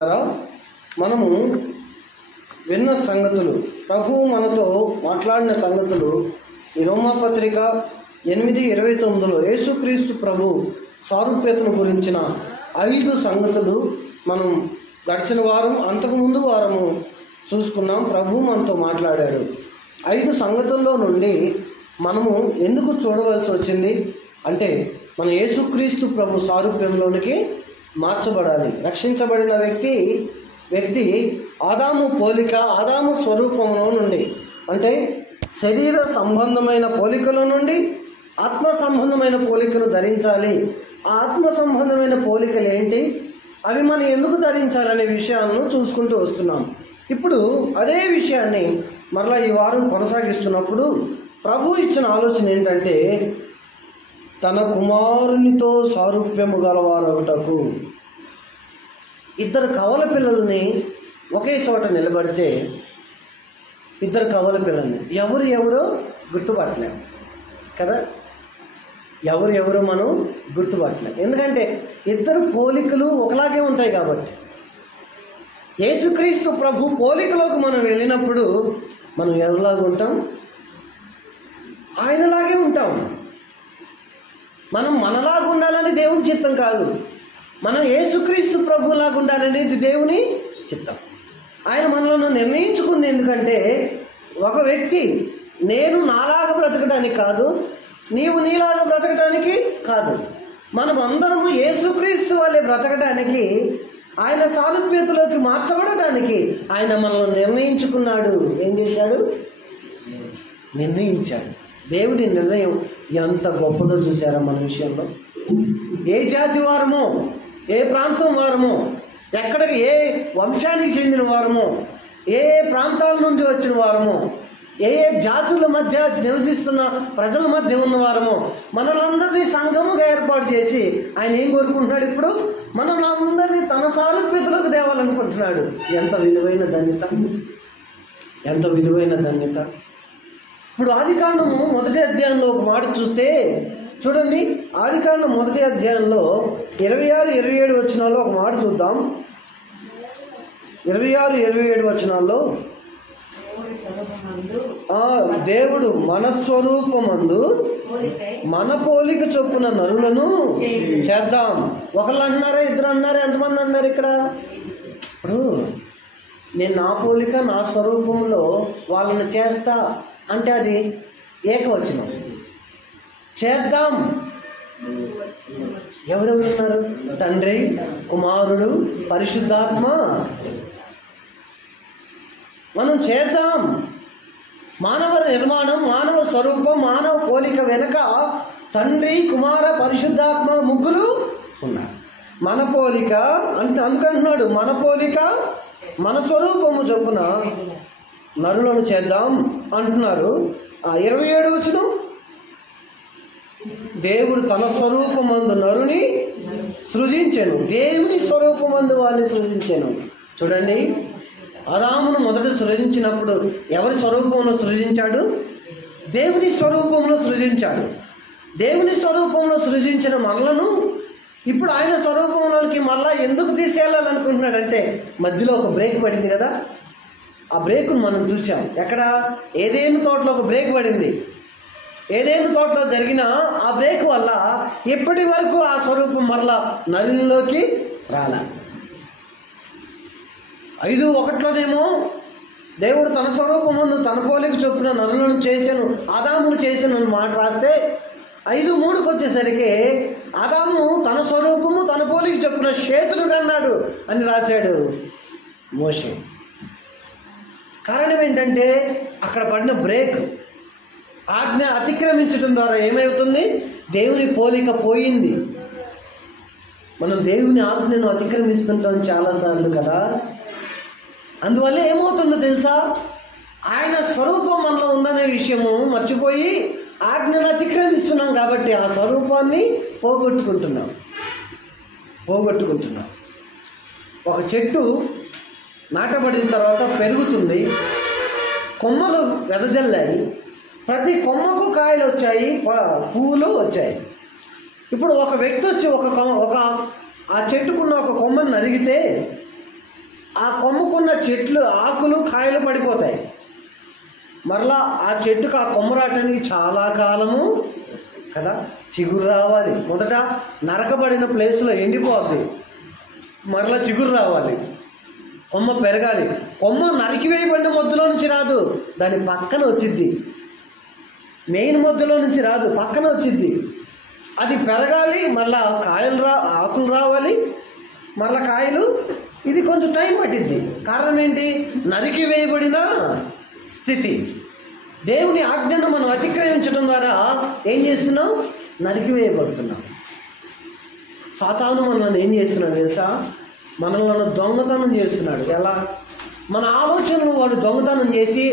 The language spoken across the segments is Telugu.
మనము విన్న సంగతులు, ప్రభువు మనతో మాట్లాడిన సంగతులు ఈ రోమాపత్రిక 8:29లో యేసుక్రీస్తు ప్రభు సారూప్యతను గురించిన 5 సంగతులు మనం గడిచిన వారం అంతకుముందు వారము చూసుకున్నాం. ప్రభు మనతో మాట్లాడాడు. 5 సంగతుల్లో నుండి మనము ఎందుకు చూడవలసి వచ్చింది అంటే మన యేసుక్రీస్తు ప్రభు సారూప్యంలోనికి మార్చబడాలి. రక్షించబడిన వ్యక్తి ఆదాము పోలిక, ఆదాము స్వరూపంలో నుండి అంటే శరీర సంబంధమైన పోలికల నుండి ఆత్మ సంబంధమైన పోలికను ధరించాలి. ఆ ఆత్మ సంబంధమైన పోలికలు ఏంటి, అవి మనం ఎందుకు ధరించాలనే విషయాలను చూసుకుంటూ వస్తున్నాం. ఇప్పుడు అదే విషయాన్ని మరలా ఈ వారం కొనసాగిస్తున్నప్పుడు ప్రభు ఇచ్చిన ఆలోచన ఏంటంటే తన కుమారునితో సారూప్యము గలవారొకటకు. 2 కవల పిల్లల్ని ఒకే చోట నిలబడితే 2 కవల పిల్లల్ని ఎవరో గుర్తుపట్టలేము కదా. ఎవరో మనం గుర్తుపట్టలేము. ఎందుకంటే 2 పోలికలు ఒకలాగే ఉంటాయి కాబట్టి. యేసుక్రీస్తు ప్రభు పోలికలోకి మనం వెళ్ళినప్పుడు మనం ఎవరిలాగా ఉంటాం? ఆయనలాగే ఉంటాం. మనం మనలాగా ఉండాలని దేవుని చిత్తం కాదు, మనం యేసుక్రీస్తు ప్రభులాగా ఉండాలనేది దేవుని చిత్తం. ఆయన మనలను నిర్ణయించుకుంది ఎందుకంటే ఒక వ్యక్తి నేను నాలాగా బ్రతకడానికి కాదు, నీవు నీలాగా బ్రతకడానికి కాదు, మనం అందరము యేసుక్రీస్తు వల్లే బ్రతకడానికి, ఆయన సారూప్యతలోకి మార్చబడడానికి ఆయన మనల్ని నిర్ణయించుకున్నాడు. ఏం చేశాడు? నిర్ణయించాడు. దేవుడి నిర్ణయం ఎంత గొప్పదో చూసారా మన విషయంలో. ఏ జాతి వారమో, ఏ ప్రాంతం వారమో, ఎక్కడికి ఏ వంశానికి చెందిన వారమో, ఏ ప్రాంతాల నుంచి వచ్చిన వారమో, ఏ జాతుల మధ్య నివసిస్తున్న ప్రజల మధ్య ఉన్నవారమో మనలందరినీ సంఘముగా ఏర్పాటు చేసి ఆయన ఏం కోరుకుంటున్నాడు? ఇప్పుడు మనలందరినీ తన సారూప్యతలోకి తేవాలనుకుంటున్నాడు. ఎంత విలువైన ధన్యత, ఎంత విలువైన ధన్యత. ఇప్పుడు ఆదికాండము 1వ అధ్యాయంలో ఒక మాట చూస్తే చూడండి. ఆదికాండం 1వ అధ్యాయంలో 26-27 వచనాల్లో ఒక మాట చూద్దాం. 26-27 వచనాల్లో దేవుడు మన స్వరూపమందు మన పోలిక చొప్పున నరులను చేద్దాం. ఒకళ్ళు అంటున్నారా, 2 అన్నారా, ఎంతమంది అన్నారు ఇక్కడ? ఇప్పుడు నేను నా పోలిక నా స్వరూపంలో వాళ్ళని చేస్తా అంటే అది ఏకవచనం. చేద్దాం ఎవరెవరు ఉన్నారు? తండ్రి, కుమారుడు, పరిశుద్ధాత్మ. మనం చేద్దాం. మానవ నిర్మాణం, మానవ స్వరూపం, మానవ పోలిక వెనక తండ్రి, కుమార, పరిశుద్ధాత్మ ముగ్గురు ఉన్నారు. మన పోలిక అంటే అందుకంటున్నాడు మన పోలిక మన స్వరూపము చొప్పున నరులను చేద్దాం అంటున్నారు. 27 వచనం, దేవుడు తన స్వరూపమందు నరుని సృజించెను, దేవుని స్వరూపమందు వారిని సృజించెను. చూడండి, ఆదామును మొదట సృజించినప్పుడు ఎవరి స్వరూపంలో సృజించాడు? దేవుని స్వరూపంలో సృజించాడు. దేవుని స్వరూపంలో సృజించిన మనలను ఇప్పుడు ఆయన స్వరూపంలోకి మళ్ళా ఎందుకు తీసేయాలనుకుంటున్నాడంటే మధ్యలో ఒక బ్రేక్ పడింది కదా. ఆ బ్రేక్ను మనం చూసాం. ఎక్కడ? ఏదేను తోటలో ఒక బ్రేక్ పడింది. ఏదేను తోటలో జరిగిన ఆ బ్రేక్ వల్ల ఇప్పటి వరకు ఆ స్వరూపం మరలా నరునిలోకి రాలా. 5:1లోనేమో దేవుడు తన స్వరూపమును తన పోలిక చొప్పున నరులను చేశాను, ఆదామును చేశాను అని మాట రాస్తే 5:3కు వచ్చేసరికి ఆదాము తన స్వరూపము తన పోలిక చొప్పున షేతును కన్నాడు అని రాశాడు మోషే. కారణం ఏంటంటే అక్కడ పడిన బ్రేక్. ఆజ్ఞ అతిక్రమించడం ద్వారా ఏమవుతుంది? దేవుని పోలిక పోయింది. మనం దేవుని ఆజ్ఞను అతిక్రమిస్తుంటాం చాలాసార్లు కదా. అందువల్ల ఏమవుతుందో తెలుసా? ఆయన స్వరూపం మనలో ఉందనే విషయము మర్చిపోయి ఆజ్ఞను అతిక్రమిస్తున్నాం కాబట్టి ఆ స్వరూపాన్ని పోగొట్టుకుంటున్నాం. ఒక చెట్టు నాటబడిన తర్వాత పెరుగుతుంది, కొమ్మలు వెదజల్లాయి, ప్రతి కొమ్మకు కాయలు వచ్చాయి, పువ్వులు వచ్చాయి. ఇప్పుడు ఒక వ్యక్తి వచ్చి ఒక ఆ చెట్టుకున్న ఒక కొమ్మను నరిగితే ఆ కొమ్మకున్న చెట్లు ఆకులు కాయలు పడిపోతాయి. మరలా ఆ చెట్టుకు ఆ కొమ్మ రావటానికి చాలా కాలము కదా, చిగురు రావాలి. మొదట నరకబడిన ప్లేస్లో ఎండిపోద్ది, మరలా చిగురు రావాలి, కొమ్మ పెరగాలి. కొమ్మ నరికివేయబడిన మొద్దులో నుంచి రాదు, దాని పక్కన వచ్చిద్ది. మెయిన్ మొద్దులో నుంచి రాదు, పక్కన వచ్చిద్ది. అది పెరగాలి, మళ్ళా ఆకులు రావాలి, మళ్ళా కాయలు. ఇది కొంచెం టైం పట్టిద్ది. కారణం ఏంటి? నరికివేయబడిన స్థితి. దేవుని ఆజ్ఞను మనం అతిక్రమించడం ద్వారా ఏం చేస్తున్నాం? నరికివేయబడుతున్నాం. సాతాను మనల్ని ఏం చేస్తున్నాడు తెలుసా? మనల్ని దొంగతనం చేస్తున్నాడు. ఎలా? మన ఆలోచనలు వాడు దొంగతనం చేసి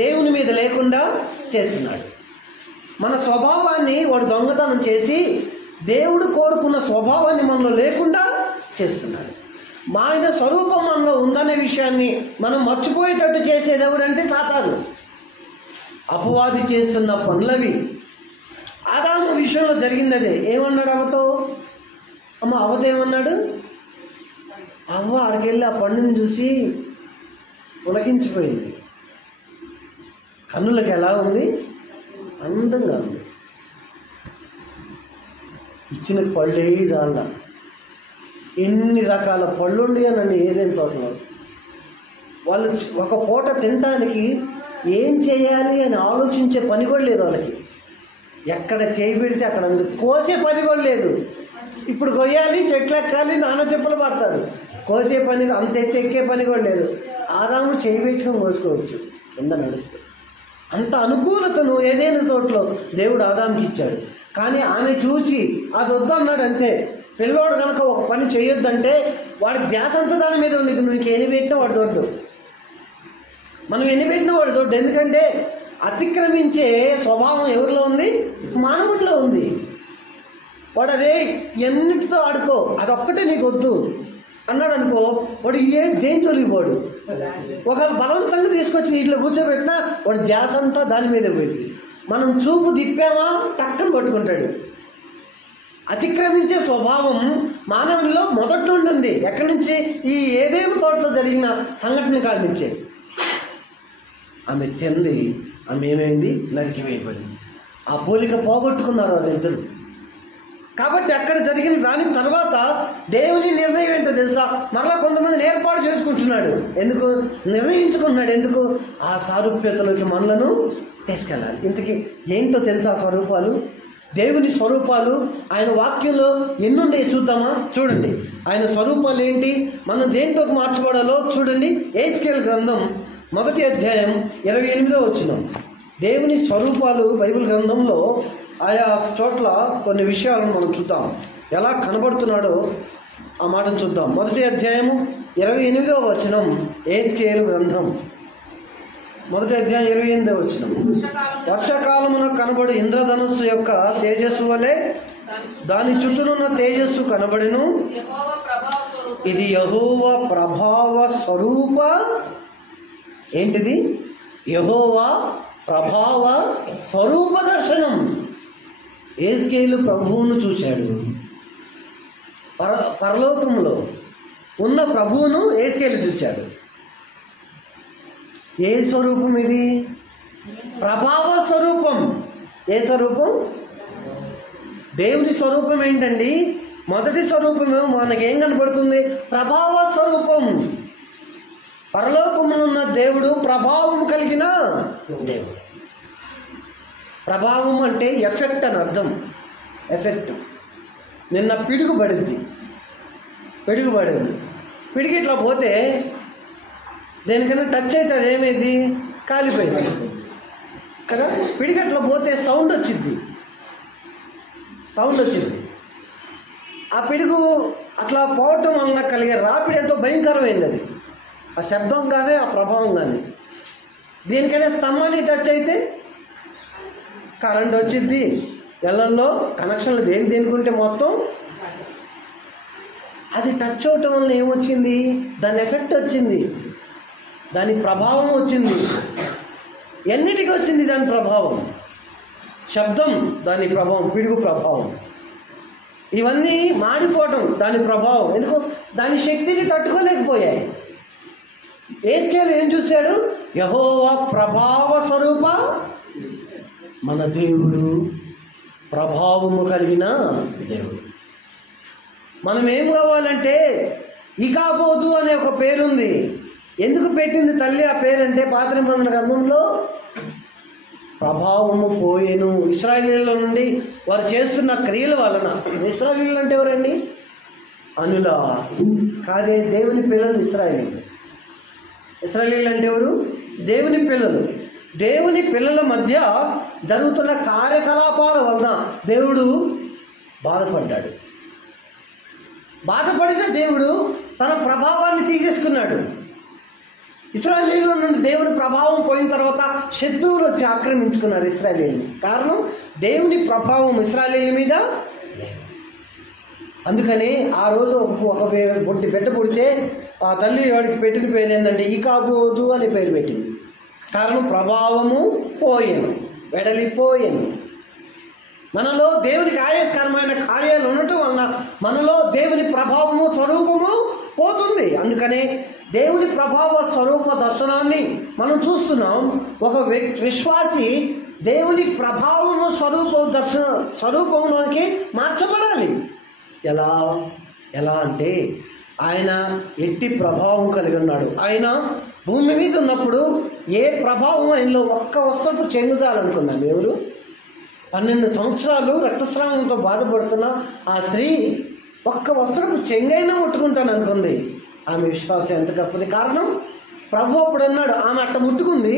దేవుని మీద లేకుండా చేస్తున్నాడు. మన స్వభావాన్ని వాడు దొంగతనం చేసి దేవుడు కోరుకున్న స్వభావాన్ని మనలో లేకుండా చేస్తున్నాడు. ఆయన స్వరూపం మనలో ఉందనే విషయాన్ని మనం మర్చిపోయేటట్టు చేసేది ఎవరంటే సాతాను. అపవాది చేస్తున్న పనులవి. ఆదాము విషయంలో జరిగిందదే. ఏమన్నాడు అవ్వతో? అవ్వతో ఏమన్నాడు? అవ్వ ఆడికెళ్ళి ఆ పండుని చూసి పులకించిపోయింది. కన్నులకు ఎలా ఉంది? అందంగా ఉంది. ఇచ్చిన పళ్ళే చాలా, ఎన్ని రకాల పళ్ళుండి అని ఏదైనా తోటలో వాళ్ళు ఒక పూట తినటానికి ఏం చేయాలి అని ఆలోచించే పని కూడా లేదు వాళ్ళకి. ఎక్కడ చేయి పెడితే అక్కడ కోసే పని కూడా లేదు. ఇప్పుడు కొయ్యాలి, చెట్లు ఎక్కాలి, నాన్న చెప్పులు పడతారు. కోసే పని, అంత ఎక్కే పని కూడా లేదు. ఆదాము చేయి పెట్టుకొని కోసుకోవచ్చు కింద నడుస్తూ. అంత అనుకూలతను ఏదైనా తోటలో దేవుడు ఆదాముకి ఇచ్చాడు. కానీ ఆమె చూసి అది వద్దన్నాడు అంతే. పిల్లోడు కనుక ఒక పని చేయొద్దంటే వాడి ధ్యాస అంతా దాని మీద ఉంది. నువ్వు ఎన్ని పెట్టినా వాడు దొడ్డు, మనం ఎన్ని పెట్టినా వాడు దొడ్డు. ఎందుకంటే అతిక్రమించే స్వభావం ఎవరిలో ఉంది? మానవుడిలో ఉంది. వాడు అరే ఎన్నిటితో ఆడుకో, అదొక్కటే నీకు వద్దు అన్నాడు అనుకో, వాడు దేని తొలిగిపోడు. ఒకవేళ బలవంతంగా తీసుకొచ్చి ఇంట్లో కూర్చోబెట్టినా వాడు ధ్యాస అంతా దాని మీదే పోయింది. మనం చూపు తిప్పామా టక్కన పట్టుకుంటాడు. అతిక్రమించే స్వభావం మానవుల్లో మొదటి నుండి ఉంది. ఎక్కడి నుంచి? ఈ ఏదేమి తోటలో జరిగిన సంఘటన కాడి నుంచే. ఆమె తింది, ఆమె ఏమైంది? నరికివేయబడింది. ఆ పోలిక పోగొట్టుకున్నారు వాళ్ళిద్దరు. కాబట్టి అక్కడ జరిగిన దాని తర్వాత దేవుని నిర్ణయం ఏంటో తెలుసా? మరలా కొంతమందిని ఏర్పాటు చేసుకుంటున్నాడు. ఎందుకు నిర్ణయించుకున్నాడు? ఎందుకు? ఆ సారూప్యతలోకి మనలను తీసుకెళ్ళాలి. ఇంతకీ ఏంటో తెలుసా స్వరూపాలు? దేవుని స్వరూపాలు ఆయన వాక్యంలో ఎన్నున్నాయి చూద్దామా? చూడండి ఆయన స్వరూపాలు ఏంటి, మనం దేంట్లోకి మార్చబడాలో చూడండి. ఎహెజ్కేలు గ్రంథం 1వ అధ్యాయం 28వ వచనం. దేవుని స్వరూపాలు బైబిల్ గ్రంథంలో ఆయా చోట్ల కొన్ని విషయాలను మనం చూద్దాం. ఎలా కనబడుతున్నాడో ఆ మాటను చూద్దాం. 1వ అధ్యాయము 28వ వచనం. ఎహెజ్కేలు గ్రంథం 1వ అధ్యాయం 28వ వచనం. వర్షకాలమున కనబడు ఇంద్రధనుస్సు యొక్క తేజస్సు వలె దాని చుట్టూనున్న తేజస్సు కనబడెను. ఇది యెహోవా ప్రభావ స్వరూప. ఏంటిది? యెహోవా ప్రభావ స్వరూప దర్శనం. ఎహెజ్కేలు ప్రభువును చూశాడు. పరలోకంలో ఉన్న ప్రభువును ఎహెజ్కేలు చూశాడు. ఏ స్వరూపం ఇది? ప్రభావ స్వరూపం. ఏ స్వరూపం? దేవుని స్వరూపం ఏంటండి? మొదటి స్వరూపము మనకేం కనపడుతుంది? ప్రభావ స్వరూపం. పరలోకములో ఉన్న దేవుడు ప్రభావం కలిగిన దేవుడు. ప్రభావం అంటే ఎఫెక్ట్ అని అర్థం. ఎఫెక్ట్. నిన్న పిడుగుపడింది. పిడికి ఇట్లా పోతే దేనికైనా టచ్ అయితే అది ఏమైంది? కాలిపోయింది కదా. పిడికి అట్లా పోతే సౌండ్ వచ్చింది. ఆ పిడుగు అట్లా పోవటం వలన కలిగే రాపిడి ఎంతో భయంకరమైంది. అది ఆ శబ్దం కానీ ఆ ప్రభావం కానీ. దేనికైనా స్తంభాన్ని టచ్ అయితే కరెంట్ వచ్చింది. ఎల్లంలో కనెక్షన్లు దేనికి ఉంటే మొత్తం అది టచ్ అవటం వలన ఏమొచ్చింది? దాని ఎఫెక్ట్ వచ్చింది, దాని ప్రభావం వచ్చింది. ఎన్నిటికీ వచ్చింది దాని ప్రభావం? శబ్దం దాని ప్రభావం, పిడుగు ప్రభావం, ఇవన్నీ మాడిపోవటం దాని ప్రభావం. ఎందుకు? దాని శక్తిని తట్టుకోలేకపోయాయి. యేస్కేలు ఏం చూశాడు? యెహోవా ప్రభావ స్వరూప మన దేవుడు, ప్రభావము కలిగిన దేవుడు. మనం ఏం కావాలంటే ఇకాబోదు అనే ఒక పేరుంది. ఎందుకు పెట్టింది తల్లి ఆ పేరంటే, పాత నిబంధన గ్రంథంలో ప్రభావము పోయేను ఇశ్రాయేలీయుల నుండి వారు చేస్తున్న క్రియల వలన. ఇశ్రాయేలీయులు అంటే ఎవరండి? అనులా కాదే, దేవుని పిల్లలు ఇశ్రాయేలీయులు. ఇశ్రాయేలీయులు అంటే ఎవరు? దేవుని పిల్లలు. దేవుని పిల్లల మధ్య జరుగుతున్న కార్యకలాపాల వలన దేవుడు బాధపడ్డాడు. బాధపడిన దేవుడు తన ప్రభావాన్ని తీసేసుకున్నాడు. ఇశ్రాయేలీయుల నుండి దేవుని ప్రభావం పోయిన తర్వాత శత్రువులు వచ్చి ఆక్రమించుకున్నారు ఇశ్రాయేలీయుల్ని. కారణం, దేవుని ప్రభావం ఇశ్రాయేలీయుల మీద. అందుకని ఆ రోజు ఒక బిడ్డ పుడితే ఆ తల్లి వాడికి పెట్టిన పేరు ఏంటంటే ఇకాబోదు అనే పేరు పెట్టింది. కారణం, ప్రభావము పోయేను, వెడలిపోయేను. మనలో దేవునికి ఆయాస్కరమైన కార్యాలు ఉండటం వలన మనలో దేవుని ప్రభావము స్వరూపము పోతుంది. అందుకనే దేవుని ప్రభావ స్వరూప దర్శనాన్ని మనం చూస్తున్నాం. ఒక విశ్వాసి దేవుని ప్రభావము స్వరూపంలోనికి మార్చబడాలి. ఎలా అంటే ఆయన ఎట్టి ప్రభావం కలిగి ఉన్నాడు. ఆయన భూమి మీద ఉన్నప్పుడు ఏ ప్రభావం ఆయనలో ఒక్క వస్త్రపు చెంగుజాలనుకుందాం. ఎవరు? 12 సంవత్సరాలు రక్తస్రావంతో బాధపడుతున్న ఆ స్త్రీ ఒక్క వస్త్రపు చెంగైనా ముట్టుకుంటాను అనుకుంది. ఆమె విశ్వాసం ఎంత గొప్పది. కారణం, ప్రభు అప్పుడు అన్నాడు, ఆమె అట్ట ముట్టుకుంది,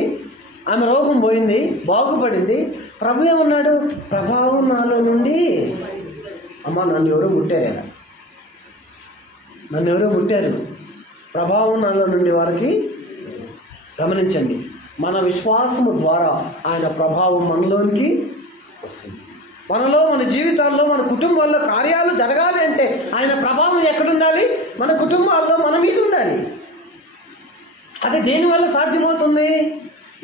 ఆమె రోగం పోయింది, బాగుపడింది. ప్రభు ఏమన్నాడు? ప్రభావం నాలో నుండి. అమ్మ, నన్ను ఎవరో ముట్టారు, ప్రభావం నాలో నుండి వారికి. గమనించండి, మన విశ్వాసము ద్వారా ఆయన ప్రభావం మనలోనికి వస్తుంది. మనలో, మన జీవితాల్లో, మన కుటుంబాల్లో కార్యాలు జరగాలి అంటే ఆయన ప్రభావం ఎక్కడుండాలి? మన కుటుంబాల్లో మన మీద ఉండాలి. అది దేనివల్ల సాధ్యమవుతుంది?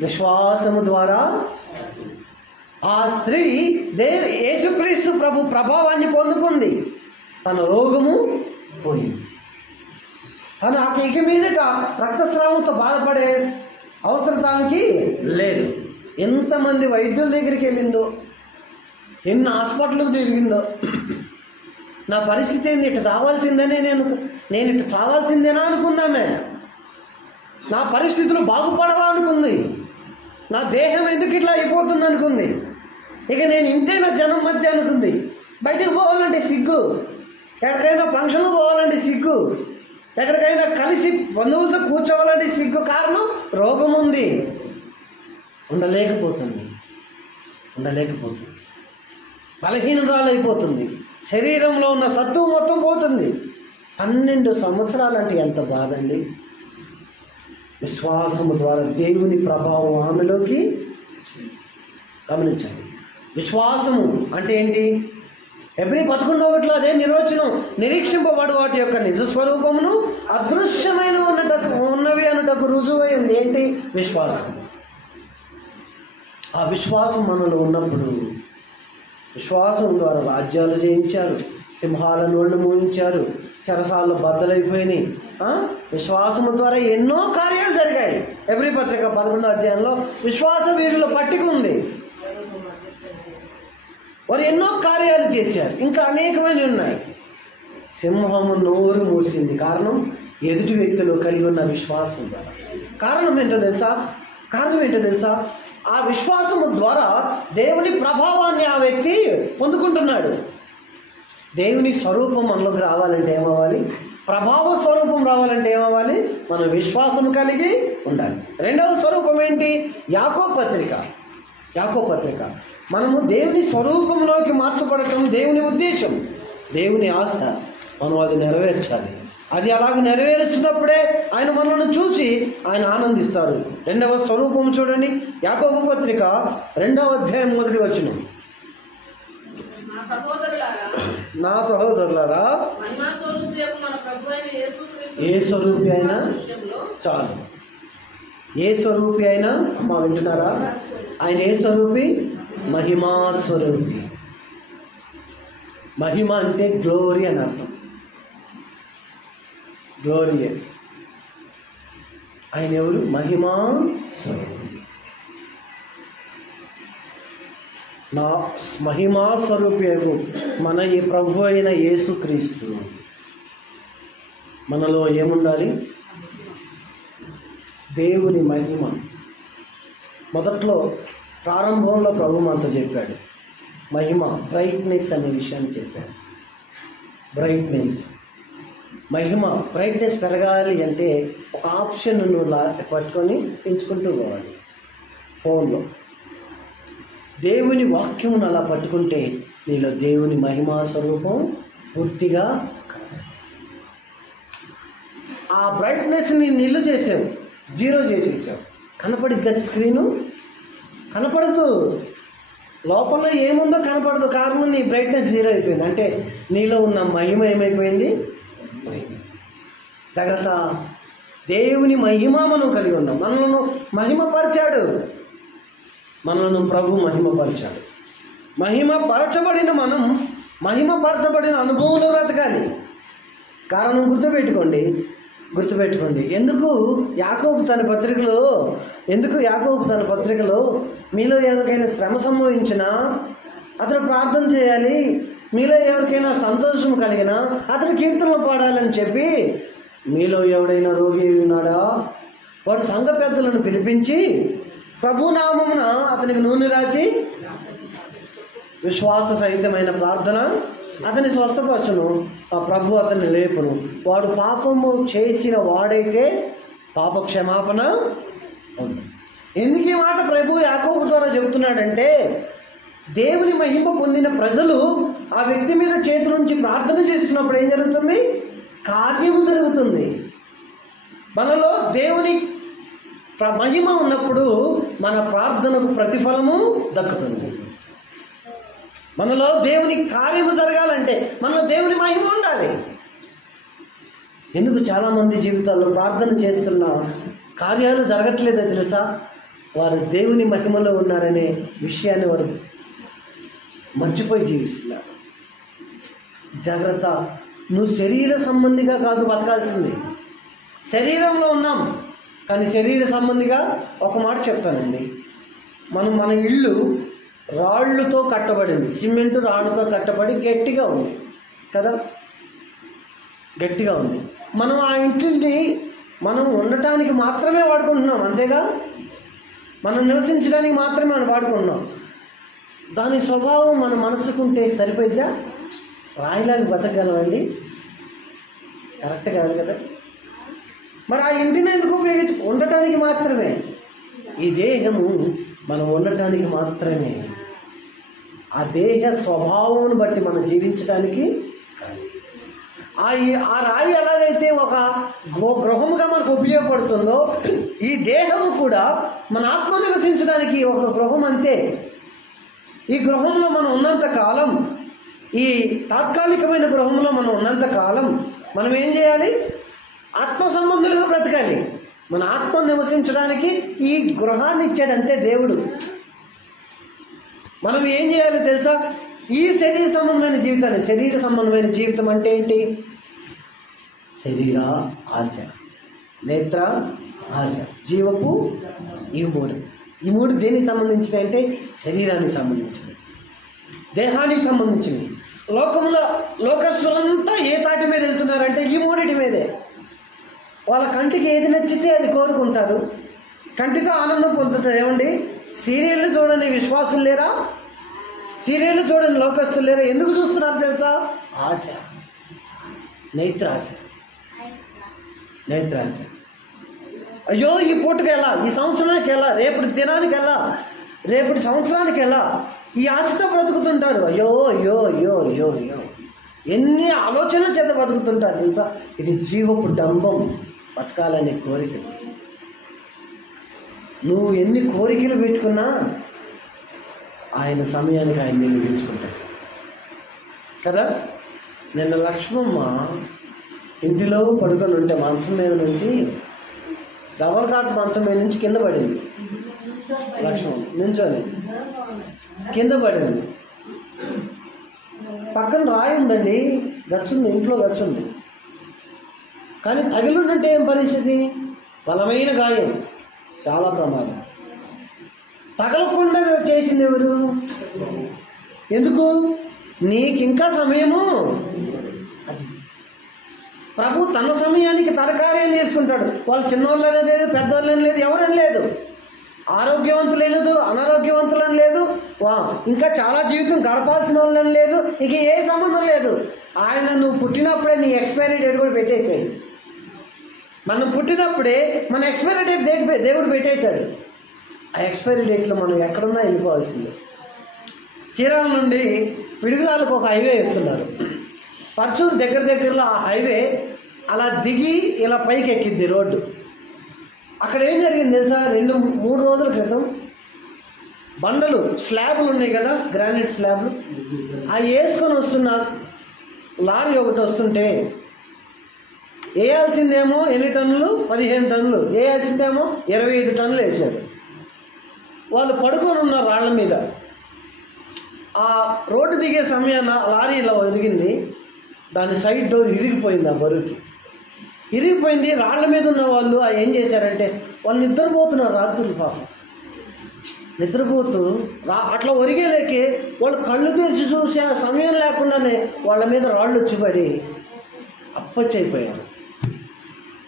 విశ్వాసము ద్వారా. ఆ స్త్రీ యేసుక్రీస్తు ప్రభు ప్రభావాన్ని పొందుకుంది. తన రోగము పోయింది. తను ఇక మీదట రక్తస్రావంతో బాధపడే అవసరానికి లేదు. ఎంతమంది వైద్యుల దగ్గరికి వెళ్ళిందో, ఎన్ని హాస్పిటల్కి తిరిగిందో. నా పరిస్థితి ఏంది? ఇట్లా చావాల్సిందనే నేను ఇట్లా చావాల్సిందేనా అనుకుందామే. నా పరిస్థితులు బాగుపడవా అనుకుంది. నా దేహం ఎందుకు ఇట్లా అయిపోతుంది అనుకుంది. ఇక నేను ఇంతేనా జనం మధ్య అనుకుంది. బయటకు పోవాలంటే సిగ్గు, ఎక్కడికైనా ఫంక్షన్లు పోవాలంటే సిగ్గు, ఎక్కడికైనా కలిసి బంధువులతో కూర్చోవాలంటే సిగ్గు. కారణం, రోగం ఉంది, ఉండలేకపోతుంది, బలహీనురాలు అయిపోతుంది, శరీరంలో ఉన్న సత్తువు మొత్తం పోతుంది. 12 సంవత్సరాలు అంటే ఎంత బాధ అండి. విశ్వాసము ద్వారా దేవుని ప్రభావం ఆమెలోకి. గమనించండి, విశ్వాసము అంటే ఏంటి? ఎబ్రీ 11:1 అదే నిర్వచనం. నిరీక్షింపబడు వాటి యొక్క నిజస్వరూపమును అదృశ్యమైన ఉన్నవి అన్నటకు రుజువైంది. ఏంటి? విశ్వాసం. ఆ విశ్వాసం మనలో ఉన్నప్పుడు, విశ్వాసం ద్వారా రాజ్యాలు జయించారు, సింహాలను ఒళ్ళు మూయించారు, చెరసాల్లో బద్దలైపోయినాయి. విశ్వాసము ద్వారా ఎన్నో కార్యాలు జరిగాయి. ఎబ్రీ పత్రిక 11వ అధ్యాయంలో విశ్వాస వీరుల పట్టిక ఉంది. వారు ఎన్నో కార్యాలు చేశారు, ఇంకా అనేకమైన ఉన్నాయి. సింహము నోరు మూసింది. కారణం, ఎదుటి వ్యక్తులు కలిగి ఉన్న విశ్వాసం ద్వారా. కారణం ఏంటో తెలుసా? ఆ విశ్వాసము ద్వారా దేవుని ప్రభావాన్ని ఆ వ్యక్తి పొందుకుంటున్నాడు. దేవుని స్వరూపం మనలోకి రావాలంటే ఏమవ్వాలి? ప్రభావ స్వరూపం రావాలంటే ఏమవ్వాలి? మనం విశ్వాసం కలిగి ఉండాలి. రెండవ స్వరూపం ఏంటి? యాకోబు పత్రిక. మనము దేవుని స్వరూపంలోకి మార్చబడటం దేవుని ఉద్దేశం, దేవుని ఆశ. మనం అది నెరవేర్చాలి. అది అలాగ నెరవేర్చినప్పుడే ఆయన మనల్ని చూసి ఆయన ఆనందిస్తాడు. రెండవ స్వరూపం చూడండి, యాకోబు పత్రిక 2వ అధ్యాయం 1వ వచనం. నా సహోదరులారా, ఏ స్వరూపి అయినా చాలు. ఏ స్వరూపి అయినా, అమ్మ వింటున్నారా? ఆయన ఏ స్వరూపి? మహిమా స్వరూపి. మహిమ అంటే గ్లోరీ అని అర్థం. గ్లోరియస్. ఆయన ఎవరు? మహిమా స్వరూపి. నా మహిమా స్వరూపి మన ఈ ప్రభు అయిన యేసుక్రీస్తు మనలో ఏముండాలి? దేవుని మహిమ. మొదట్లో ప్రారంభంలో ప్రభు మనతో చెప్పాడు మహిమ, బ్రైట్నెస్ అనే విషయాన్ని చెప్పాడు. బ్రైట్నెస్, మహిమ, బ్రైట్నెస్ పెరగాలి అంటే ఒక ఆప్షన్ నువ్వు పట్టుకొని పెంచుకుంటూ పోవాలి. ఫోన్లో దేవుని వాక్యమును అలా పట్టుకుంటే నీలో దేవుని మహిమా స్వరూపం పూర్తిగా ఆ బ్రైట్నెస్ని నిల్లు చేసావు, జీరో చేసేసావు. కనపడిద్ది స్క్రీను, కనపడదు. లోపల ఏముందో కనపడదు. కారణం నీ బ్రైట్నెస్ జీరో అయిపోయింది. అంటే నీలో ఉన్న మహిమ ఏమైపోయింది? జాగ్రత్త. దేవుని మహిమ మనం కలిగి ఉన్నాం. మనలను మహిమపరిచాడు. మనలను ప్రభు మహిమపరిచాడు. మహిమపరచబడిన మనం మహిమపరచబడిన అనుభవంలో బ్రతకాలి. కారణం గుర్తుపెట్టుకోండి. ఎందుకు యాకోబు తన పత్రికలో మీలో ఎవరికైనా శ్రమ సంభవించినా అతను ప్రార్థన చేయాలి, మీలో ఎవరికైనా సంతోషం కలిగినా అతను కీర్తనలు పాడాలని చెప్పి, మీలో ఎవడైనా రోగి ఉన్నాడా వాడు సంఘ పెద్దలను పిలిపించి ప్రభునామమున అతనికి నూనె రాచి విశ్వాస సహితమైన ప్రార్థన అతని స్వస్థపరచును, ఆ ప్రభు అతన్ని లేపును. వాడు పాపము చేసిన వాడైతే పాప క్షమాపణ. ఎందుకు ఈ మాట ప్రభు యాకోబు ద్వారా చెబుతున్నాడంటే, దేవుని మహిమ పొందిన ప్రజలు ఆ వ్యక్తి మీద చేతుల నుంచి ప్రార్థన చేస్తున్నప్పుడు ఏం జరుగుతుంది? కార్యము జరుగుతుంది. మనలో దేవుని మహిమ ఉన్నప్పుడు మన ప్రార్థనకు ప్రతిఫలము దక్కుతుంది. మనలో దేవుని కార్యము జరగాలంటే మనలో దేవుని మహిమ ఉండాలి. ఎందుకు చాలామంది జీవితాల్లో ప్రార్థన చేస్తున్న కార్యాలు జరగట్లేదో తెలుసా? వారు దేవుని మహిమలో ఉన్నారనే విషయాన్ని వారు మర్చిపోయి జీవిస్తున్నారు. జాగ్రత్త. నువ్వు శరీర సంబంధిగా కాదు బతకాల్సింది. శరీరంలో ఉన్నాం కానీ శరీర సంబంధిగా ఒక మాట చెప్తానండి. మన ఇల్లు రాళ్ళతో కట్టబడింది, సిమెంట్ రాళ్ళతో కట్టబడి గట్టిగా ఉంది కదా, గట్టిగా ఉంది. మనం ఆ ఇంటిని మనం ఉండటానికి మాత్రమే వాడుకుంటున్నాం, అంతేగా? మనం నివసించడానికి మాత్రమే మనం వాడుకుంటున్నాం. దాని స్వభావం మన మనసుకుంటే సరిపోయిద్దా? రాయిలాగా బతకగలమండి? కరెక్ట్ కాదు కదా. మరి ఆ ఇంటిని ఎందుకు ఉండటానికి మాత్రమే. ఈ దేహము మనం ఉండటానికి మాత్రమే. ఆ దేహ స్వభావం బట్టి మనం జీవించడానికి. ఆ రాయి ఎలాగైతే ఒక గృహముగా మనకు ఉపయోగపడుతుందో, ఈ దేహము కూడా మన ఆత్మ నివసించడానికి ఒక గృహం అంతే. ఈ గృహంలో మనం ఉన్నంత కాలం, ఈ తాత్కాలికమైన గృహంలో మనం ఉన్నంత కాలం మనం ఏం చేయాలి? ఆత్మ సంబంధులుగా బ్రతకాలి. మన ఆత్మ నివసించడానికి ఈ గృహాన్ని ఇచ్చాడంతే దేవుడు. మనం ఏం చేయాలి తెలుసా? ఈ శరీర సంబంధమైన జీవితం అంటే ఏంటి? శరీర ఆశ, నేత్ర ఆశ, జీవపు ఈ మూడు దేనికి సంబంధించినవి అంటే శరీరానికి సంబంధించినవి, దేహానికి సంబంధించినవి. లోకస్తులంతా ఏ తాటి మీద వెళ్తున్నారంటే ఈ మూడిటి మీదే. వాళ్ళ కంటికి ఏది నచ్చితే అది కోరుకుంటారు, కంటితో ఆనందం పొందుతారు. ఏమండి, సీరియళ్ళు చూడని విశ్వాసులు లేరా? సీరియళ్ళు చూడని లోకస్తులు లేరా? ఎందుకు చూస్తున్నారు తెలుసా? ఆశ, నేత్రాశ. అయ్యో ఈ పూటకి ఎలా, ఈ సంవత్సరానికి ఎలా, రేపటి దినానికి ఎలా, రేపటి సంవత్సరానికి ఎలా, ఈ ఆశతో బ్రతుకుతుంటారు. అయ్యో అయ్యో అయ్యో అయ్యో అయ్యో ఎన్ని ఆలోచనల చేత బ్రతుకుతుంటారు తెలుసా? ఇది జీవపు డంబం, బతకాలనే కోరిక. నువ్వు ఎన్ని కోరికలు పెట్టుకున్నా ఆయన సమయానికి ఆయన నిన్ను పిలుచుకుంటాడు కదా. నిన్న లక్ష్మమ్మ ఇంటిలో పడుకొని ఉంటే మంచం మీద నుంచి, డబల్ కాట్ మంచం మీద నుంచి కింద పడింది. లక్ష్మమ్మ నించొని కింద పడింది. పక్కన రాయి ఉందండి, గచ్చుంది, ఇంట్లో గచ్చుంది. కానీ తగిలిందంటే ఏం పరిస్థితి? బలమైన గాయం, చాలా ప్రమాదం. తగలకుండా చేసింది ఎవరు? ఎందుకు? నీకు ఇంకా సమయము. అది ప్రభు తన సమయానికి తన కార్యం చేసుకుంటాడు. వాళ్ళు చిన్నోళ్ళని లేదు, పెద్దోళ్ళని లేదు, ఎవరని లేదు, ఆరోగ్యవంతులేదు, అనారోగ్యవంతులని లేదు, ఇంకా చాలా జీవితం గడపాల్సిన వాళ్ళని లేదు, ఇక ఏ సంబంధం లేదు. ఆయన నువ్వు పుట్టినప్పుడే నీ ఎక్స్పైరీ డేట్ కూడా పెట్టేశాడు. మనం పుట్టినప్పుడే మన ఎక్స్పైరీ డేట్ దేవుడు పెట్టేశాడు. ఆ ఎక్స్పైరీ డేట్లో మనం ఎక్కడున్నా వెళ్ళిపోవాల్సిందే. చీరాల నుండి పిడుగురాలకు ఒక హైవే వేస్తున్నారు. పర్చూరు దగ్గరలో ఆ హైవే అలా దిగి ఇలా పైకి ఎక్కిద్ది రోడ్డు. అక్కడ ఏం జరిగింది తెలుసా? 2-3 రోజుల క్రితం బండలు, స్లాబ్లు ఉన్నాయి కదా, గ్రానైట్ స్లాబ్లు, అవి వేసుకొని వస్తున్న లారీ ఒకటి వస్తుంటే వేయాల్సిందేమో ఎన్ని టన్నులు? 15 టన్నులు. వేయాల్సిందేమో 25 టన్నులు వేసాడు. వాళ్ళు పడుకొని ఉన్న రాళ్ల మీద. ఆ రోడ్డు దిగే సమయాన లారీ ఇలా ఒరిగింది, దాని సైడ్ డోర్ ఇరిగిపోయింది. ఆ బరువుకి ఇరిగిపోయింది. రాళ్ల మీద ఉన్న వాళ్ళు ఏం చేశారంటే, వాళ్ళు నిద్రపోతున్నారు రాత్రులు, పాపం నిద్రపోతూ అట్లా ఒరిగేలేకి వాళ్ళు కళ్ళు తెరిచి చూసే సమయం లేకుండానే వాళ్ళ మీద రాళ్ళు వచ్చి పడి అప్పచ్చైపోయారు.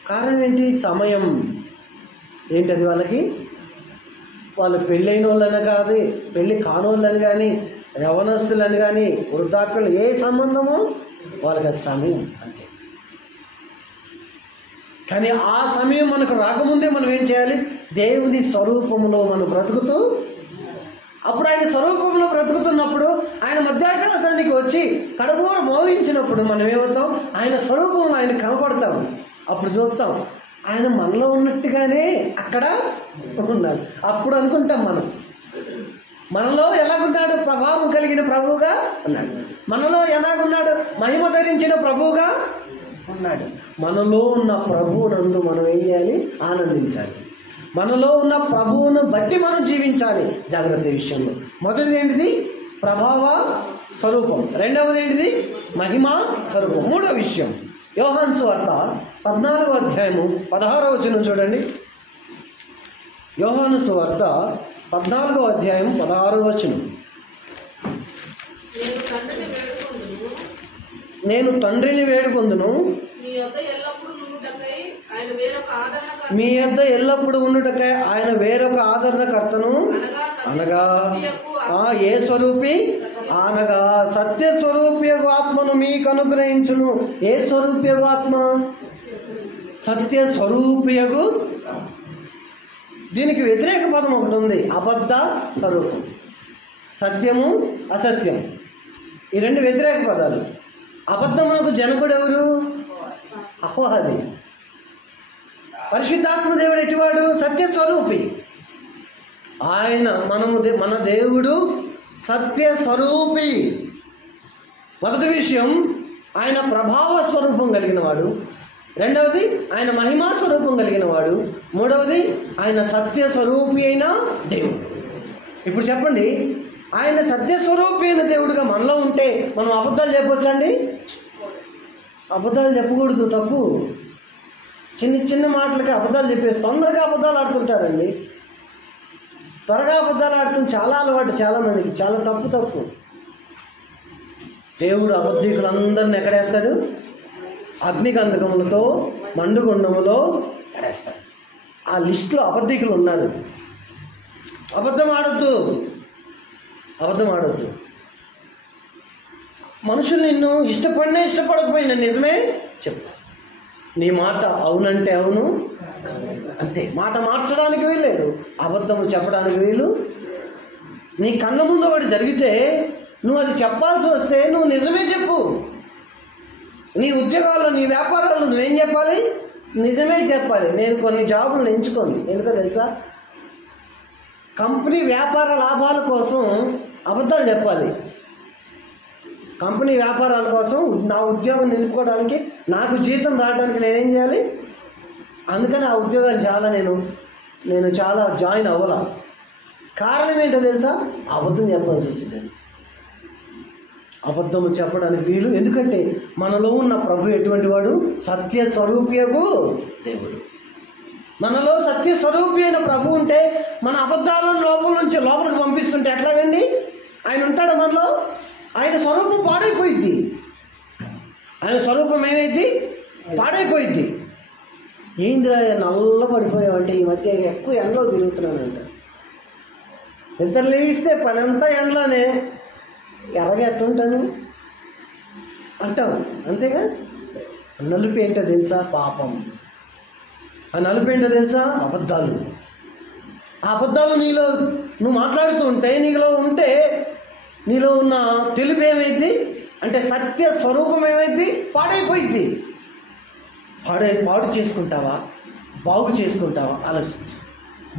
కారణం ఏంటి? సమయం. ఏంటది వాళ్ళకి? వాళ్ళు పెళ్ళైన వాళ్ళని కాదు, పెళ్ళి కానోళ్ళని కానీ, యవనస్తులని కానీ, వృద్ధాప్యులు, ఏ సంబంధము వాళ్ళకి అది సమయం అంతే. కానీ ఆ సమయం మనకు రాకముందే మనం ఏం చేయాలి? దేవుని స్వరూపంలో మనం బ్రతుకుతూ, అప్పుడు ఆయన స్వరూపంలో బ్రతుకుతున్నప్పుడు ఆయన మధ్యాకాశానికి వచ్చి కడబోర మోగించినప్పుడు మనం ఏమవుతాం? ఆయన స్వరూపంలో ఆయన కనపడతాం. అప్పుడు చూస్తాం ఆయన మనలో ఉన్నట్టుగానే అక్కడ ఉన్నాడు. అప్పుడు అనుకుంటాం మనలో ఎలాగున్నాడు? ప్రభావం కలిగిన ప్రభువుగా ఉన్నాడు. మనలో ఎలాగున్నాడు? మహిమ ధరించిన ప్రభువుగా ఉన్నాడు. మనలో ఉన్న ప్రభువునందు మనం ఏం చేయాలి? ఆనందించాలి. మనలో ఉన్న ప్రభువును బట్టి మనం జీవించాలి. జాగ్రత్త విషయంలో మొదటిది ఏంటిది? ప్రభావ స్వరూపం. రెండవది ఏంటిది? మహిమ స్వరూపం. మూడో విషయం యోహాను సువార్త 14వ అధ్యాయము 16వ వచనం చూడండి. యోహాను సువార్త 14వ అధ్యాయం 16వ వచనం. నేను తండ్రిని వేడుకొందును, మీ యొద్ద ఎల్లప్పుడూ ఉండుటకై ఆయన వేరొక ఆదరణకర్తను, అనగా ఏ స్వరూపి? అనగా సత్యస్వరూపియగు ఆత్మను మీకు అనుగ్రహించును. ఏ స్వరూపియగు ఆత్మ? సత్యస్వరూపియగు. దీనికి వ్యతిరేక పదం ఒకటి ఉంది, అబద్ధ స్వరూపం. సత్యము, అసత్యం, ఈ రెండు వ్యతిరేక పదాలు. అబద్ధమునకు జనకుడు ఎవరు? అపవాది. పరిశుద్ధాత్మ దేవుడు ఎటివాడు? సత్యస్వరూపి. ఆయన మన దేవుడు సత్యస్వరూపి. మొదటి విషయం ఆయన ప్రభావ స్వరూపం కలిగిన వాడు. రెండవది ఆయన మహిమా స్వరూపం కలిగిన వాడు. మూడవది ఆయన సత్యస్వరూపి అయిన దేవుడు. ఇప్పుడు చెప్పండి, ఆయన సత్యస్వరూపి అయిన దేవుడుగా మనలో ఉంటే మనం అబద్ధాలు చెప్పొచ్చండి? అబద్ధాలు చెప్పకూడదు, తప్పు. చిన్న మాటలకి అబద్ధాలు చెప్పేసి తొందరగా అబద్ధాలు ఆడుతుంటారండి. త్వరగా అబద్ధాలు ఆడుతుంది చాలా అలవాటు చాలా మందికి. చాలా తప్పు. దేవుడు అబద్ధికులందరిని ఎక్కడేస్తాడు? అగ్నిగంధకములతో మండుగుండములో ఎక్కడేస్తాడు. ఆ లిస్టులో అబద్ధికులు ఉన్నారు. అబద్ధం ఆడొద్దు. మనుషులు నిన్ను ఇష్టపడకపోయినా నిజమే చెప్తా. నీ మాట అవునంటే అవును, అంతే. మాట మార్చడానికి వీల్లేదు, అబద్ధము చెప్పడానికి వీలు. నీ కళ్ళ ముందు ఒకటి జరిగితే నువ్వు అది చెప్పాల్సి వస్తే నువ్వు నిజమే చెప్పు. నీ ఉద్యోగాల్లో, నీ వ్యాపారాల్లో నువ్వేం చెప్పాలి? నిజమే చెప్పాలి. నేను కొన్ని జాబులను ఎంచుకోను, ఎందుకో తెలుసా? కంపెనీ వ్యాపార లాభాల కోసం అబద్ధాలు చెప్పాలి. కంపెనీ వ్యాపారాల కోసం నా ఉద్యోగం నిలుపుకోవడానికి, నాకు జీతం రావడానికి నేనేం చేయాలి? అందుకని ఆ ఉద్యోగాలు చాలా నేను చాలా జాయిన్ అవ్వాల. కారణం ఏంటో తెలుసా? అబద్ధం చెప్పాల్సి వచ్చింది. అబద్ధము చెప్పడానికి వీలు. ఎందుకంటే మనలో ఉన్న ప్రభు ఎటువంటి వాడు? సత్య స్వరూపియగు దేవుడు. మనలో సత్య స్వరూపి అయిన ప్రభు ఉంటే మన అబద్ధాలను లోపల నుంచి లోపలికి పంపిస్తుంటే ఎట్లాగండి? ఆయన ఉంటాడు మనలో. ఆయన స్వరూపం పాడైపోయిద్ది. ఆయన స్వరూపం ఏమైద్ది? పాడైపోయిద్ది. ఏంద్రా నల్ల పడిపోయావంటే ఈ మధ్య ఎక్కువ ఎండలో తిరుగుతున్నానంట. నిద్ర లేస్తే పని అంతా ఎండలోనే, ఎర్రగా ఎట్టుంటాను అంటావు, అంతేగా. నలుపు ఏంటో తెలుసా? పాపం. ఆ నలుపు ఏంటో తెలుసా? అబద్ధాలు. ఆ అబద్ధాలు నీలో నువ్వు మాట్లాడుతూ ఉంటే, నీలో ఉంటే, నీలో ఉన్న తెలుపు ఏమైద్ది అంటే సత్య స్వరూపం ఏమైద్ది? పాడైపోయిద్ది. పాడు చేసుకుంటావా, బాగు చేసుకుంటావా? ఆలోచించు.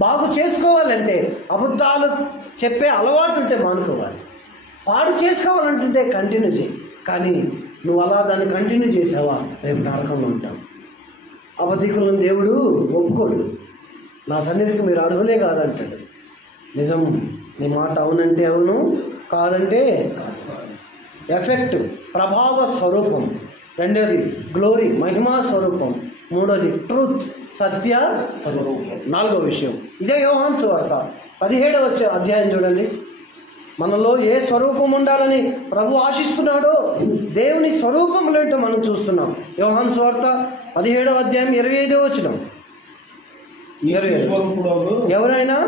బాగు చేసుకోవాలంటే అబద్ధాలు చెప్పే అలవాటు ఉంటే మానుకోవాలి. పాడు చేసుకోవాలంటుంటే కంటిన్యూ చేయి. కానీ నువ్వు అలా దాన్ని కంటిన్యూ చేసావా, రేపు నరకంలో ఉంటావు. అబద్ధికులను దేవుడు ఒప్పుకోడు. నా సన్నిధికి మీరు అర్హులే కాదంటాడు. నిజం, నీ మాట అవునంటే అవును, కాదంటే ఎఫెక్ట్, ప్రభావ స్వరూపం. రెండోది గ్లోరీ, మహిమా స్వరూపం. మూడోది ట్రూత్, సత్య స్వరూపం. నాలుగో విషయం ఇదే యోహాను సువార్త 17వ అధ్యాయం చూడండి. మనలో ఏ స్వరూపం ఉండాలని ప్రభు ఆశిస్తున్నాడో దేవుని స్వరూపంలో మనం చూస్తున్నాం. యోహాను సువార్త 17వ అధ్యాయం 25వ వచనం. ఎవరైనా